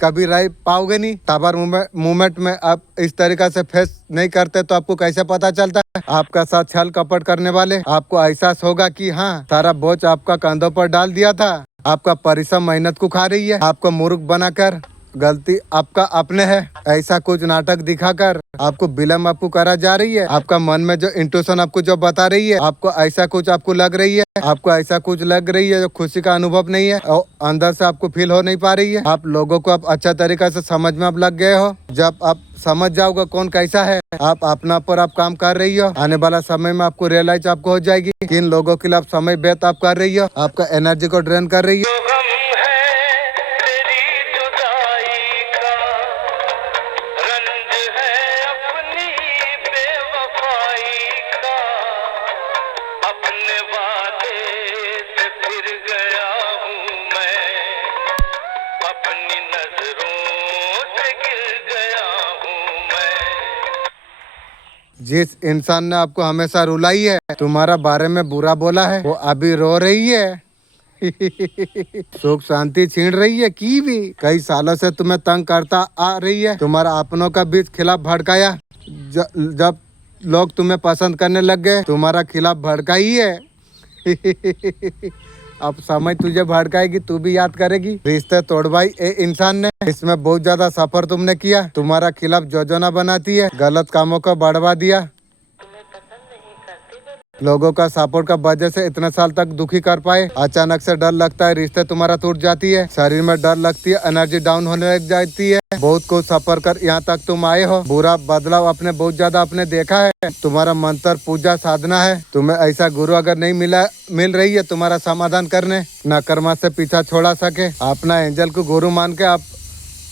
कभी रह पाओगे नहीं। टावर मूवमेंट में आप इस तरीका से फेस नहीं करते तो आपको कैसे पता चलता है। आपका साथ छल कपट करने वाले आपको एहसास होगा कि हाँ सारा बोझ आपका कंधों पर डाल दिया था। आपका परिश्रम मेहनत को खा रही है। आपको मूर्ख बनाकर गलती आपका अपने है, ऐसा कुछ नाटक दिखाकर आपको विलम्ब आपको करा जा रही है। आपका मन में जो इंट्यूशन आपको जो बता रही है, आपको ऐसा कुछ आपको लग रही है, आपको ऐसा कुछ लग रही है जो खुशी का अनुभव नहीं है और अंदर से आपको फील हो नहीं पा रही है। आप लोगों को आप अच्छा तरीका से समझ में आप लग गए हो। जब आप समझ जाओगे कौन कैसा है, आप अपना पर आप काम कर रही हो। आने वाला समय में आपको रियलाइज आपको हो जाएगी किन लोगों के लिए आप समय व्यर्थ आप कर रही हो, आपका एनर्जी को ड्रेन कर रही है। अपने वादे जिस इंसान ने आपको हमेशा रुलाई है, तुम्हारा बारे में बुरा बोला है, वो अभी रो रही है। सुख शांति छीन रही है की भी कई सालों से तुम्हें तंग करता आ रही है। तुम्हारा अपनों का बीच खिलाफ भड़काया, जब लोग तुम्हें पसंद करने लग गए, तुम्हारा खिलाफ भड़काई है। अब समय तुझे भड़काएगी, तू भी याद करेगी। रिश्ते तोड़वाई ए इंसान ने, इसमें बहुत ज्यादा सफर तुमने किया। तुम्हारा खिलाफ योजना बनाती है, गलत कामों को बढ़वा दिया। लोगों का सपोर्ट का वजह से इतने साल तक दुखी कर पाए। अचानक से डर लगता है, रिश्ते तुम्हारा टूट जाती है। शरीर में डर लगती है, एनर्जी डाउन होने लग जाती है। बहुत कुछ सफर कर यहाँ तक तुम आए हो। बुरा बदलाव अपने बहुत ज्यादा अपने देखा है। तुम्हारा मंत्र पूजा साधना है। तुम्हें ऐसा गुरु अगर नहीं मिल रही है तुम्हारा समाधान करने, न कर्मा से पीछा छोड़ा सके, अपना एंजल को गुरु मान के आप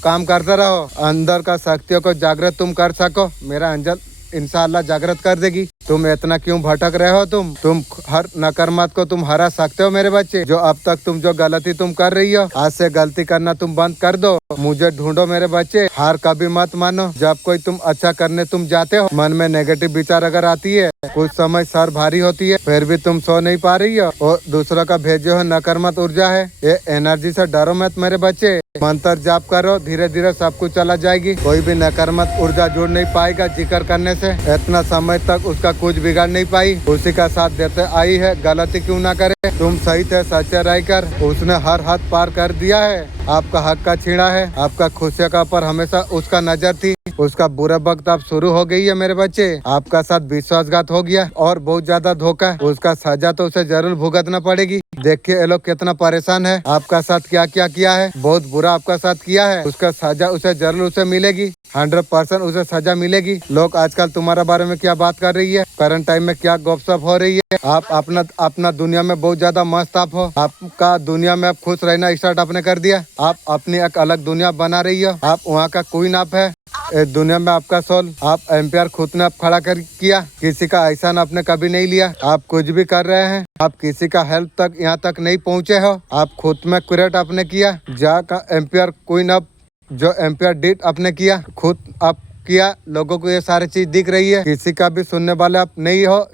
काम करते रहो। अंदर का शक्तियों को जागृत तुम कर सको, मेरा एंजल इंशाअल्लाह जागृत कर देगी। तुम इतना क्यों भटक रहे हो? तुम हर नकरमत को तुम हरा सकते हो मेरे बच्चे। जो अब तक तुम जो गलती तुम कर रही हो, आज से गलती करना तुम बंद कर दो। मुझे ढूंढो मेरे बच्चे, हार कभी मत मानो। जब कोई तुम अच्छा करने तुम जाते हो, मन में नेगेटिव विचार अगर आती है, कुछ समय सर भारी होती है, फिर भी तुम सो नहीं पा रही हो और दूसरों का भेजे हो नकरमत ऊर्जा है। ये एनर्जी से डरो मत मेरे बच्चे। मंत्र जाप करो, धीरे धीरे सब कुछ चला जाएगी। कोई भी नकरमत ऊर्जा जुड़ नहीं पाएगा जिक्र करने से। इतना समय तक उसका कुछ बिगाड़ नहीं पाई, उसी का साथ देते आई है। गलती क्यों ना करे, तुम सही थे, सच्चे रहकर उसने हर हद पार कर दिया है। आपका हक का छीना है, आपका खुशियों का पर हमेशा उसका नजर थी। उसका बुरा वक्त अब शुरू हो गई है मेरे बच्चे। आपका साथ विश्वासघात हो गया और बहुत ज्यादा धोखा। उसका सजा तो उसे जरूर भुगतना पड़ेगी। देखिए ये लोग कितना परेशान है। आपका साथ क्या क्या किया है, बहुत बुरा आपका साथ किया है। उसका सजा उसे जरूर उसे मिलेगी, 100% उसे सजा मिलेगी। लोग आजकल तुम्हारे बारे में क्या बात कर रही है, करंट टाइम में क्या गपशप हो रही है। आप अपना दुनिया में बहुत ज्यादा मस्त आप हो। आपका दुनिया में आप खुश रहना स्टार्ट आपने कर दिया। आप अपनी एक अलग दुनिया बना रही हो। आप वहाँ का क्वीन आप है। इस दुनिया में आपका सोल, आप एम्पायर खुद ने आप खड़ा कर किया। किसी का एहसान आपने कभी नहीं लिया। आप कुछ भी कर रहे हैं, आप किसी का हेल्प तक यहाँ तक नहीं पहुँचे हो। आप खुद में क्रिएट आपने किया। जहाँ का एम्पायर क्वीन आप जो एम्पायर डिट आपने किया, खुद आप किया। लोगों को ये सारी चीज दिख रही है। किसी का भी सुनने वाले आप नहीं हो।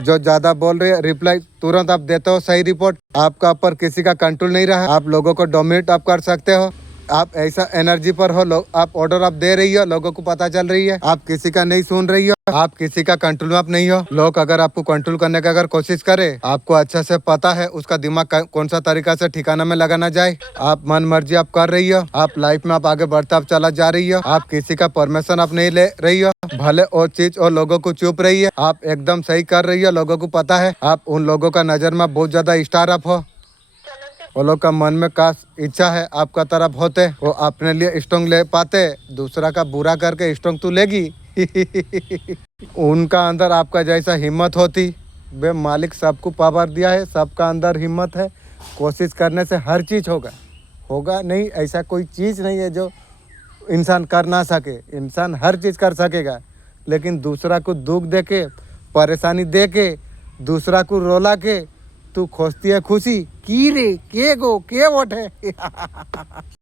जो ज्यादा बोल रहे हैं, रिप्लाई तुरंत आप देते हो, सही रिपोर्ट। आपका ऊपर किसी का कंट्रोल नहीं रहा। आप लोगों को डोमिनेट आप कर सकते हो। आप ऐसा एनर्जी पर हो, लोग आप ऑर्डर आप दे रही हो, लोगों को पता चल रही है। आप किसी का नहीं सुन रही हो, आप किसी का कंट्रोल में आप नहीं हो। लोग अगर आपको कंट्रोल करने का अगर कोशिश करे, आपको अच्छा से पता है उसका दिमाग कौन सा तरीका से ठिकाना में लगाना जाए। आप मन मर्जी आप कर रही हो। आप लाइफ में आप आगे बढ़ते आप चला जा रही हो। आप किसी का परमिशन आप नहीं ले रही हो। भले और चीज और लोगों को चुप रही है। आप एकदम सही कर रही हो, लोगों को पता है। आप उन लोगों का नजर में बहुत ज्यादा स्टार अप हो। वो लोग का मन में काश इच्छा है आपका तरफ होते, वो अपने लिए स्ट्रॉन्ग ले पाते। दूसरा का बुरा करके स्ट्रॉन्ग तू लेगी। उनका अंदर आपका जैसा हिम्मत होती। वे मालिक सबको पावर दिया है, सबका अंदर हिम्मत है। कोशिश करने से हर चीज होगा नहीं, ऐसा कोई चीज नहीं है जो इंसान कर ना सके। इंसान हर चीज कर सकेगा, लेकिन दूसरा को दुख दे के, परेशानी दे के, दूसरा को रोला के तू खोजती है खुशी की रे के गो के वोट है।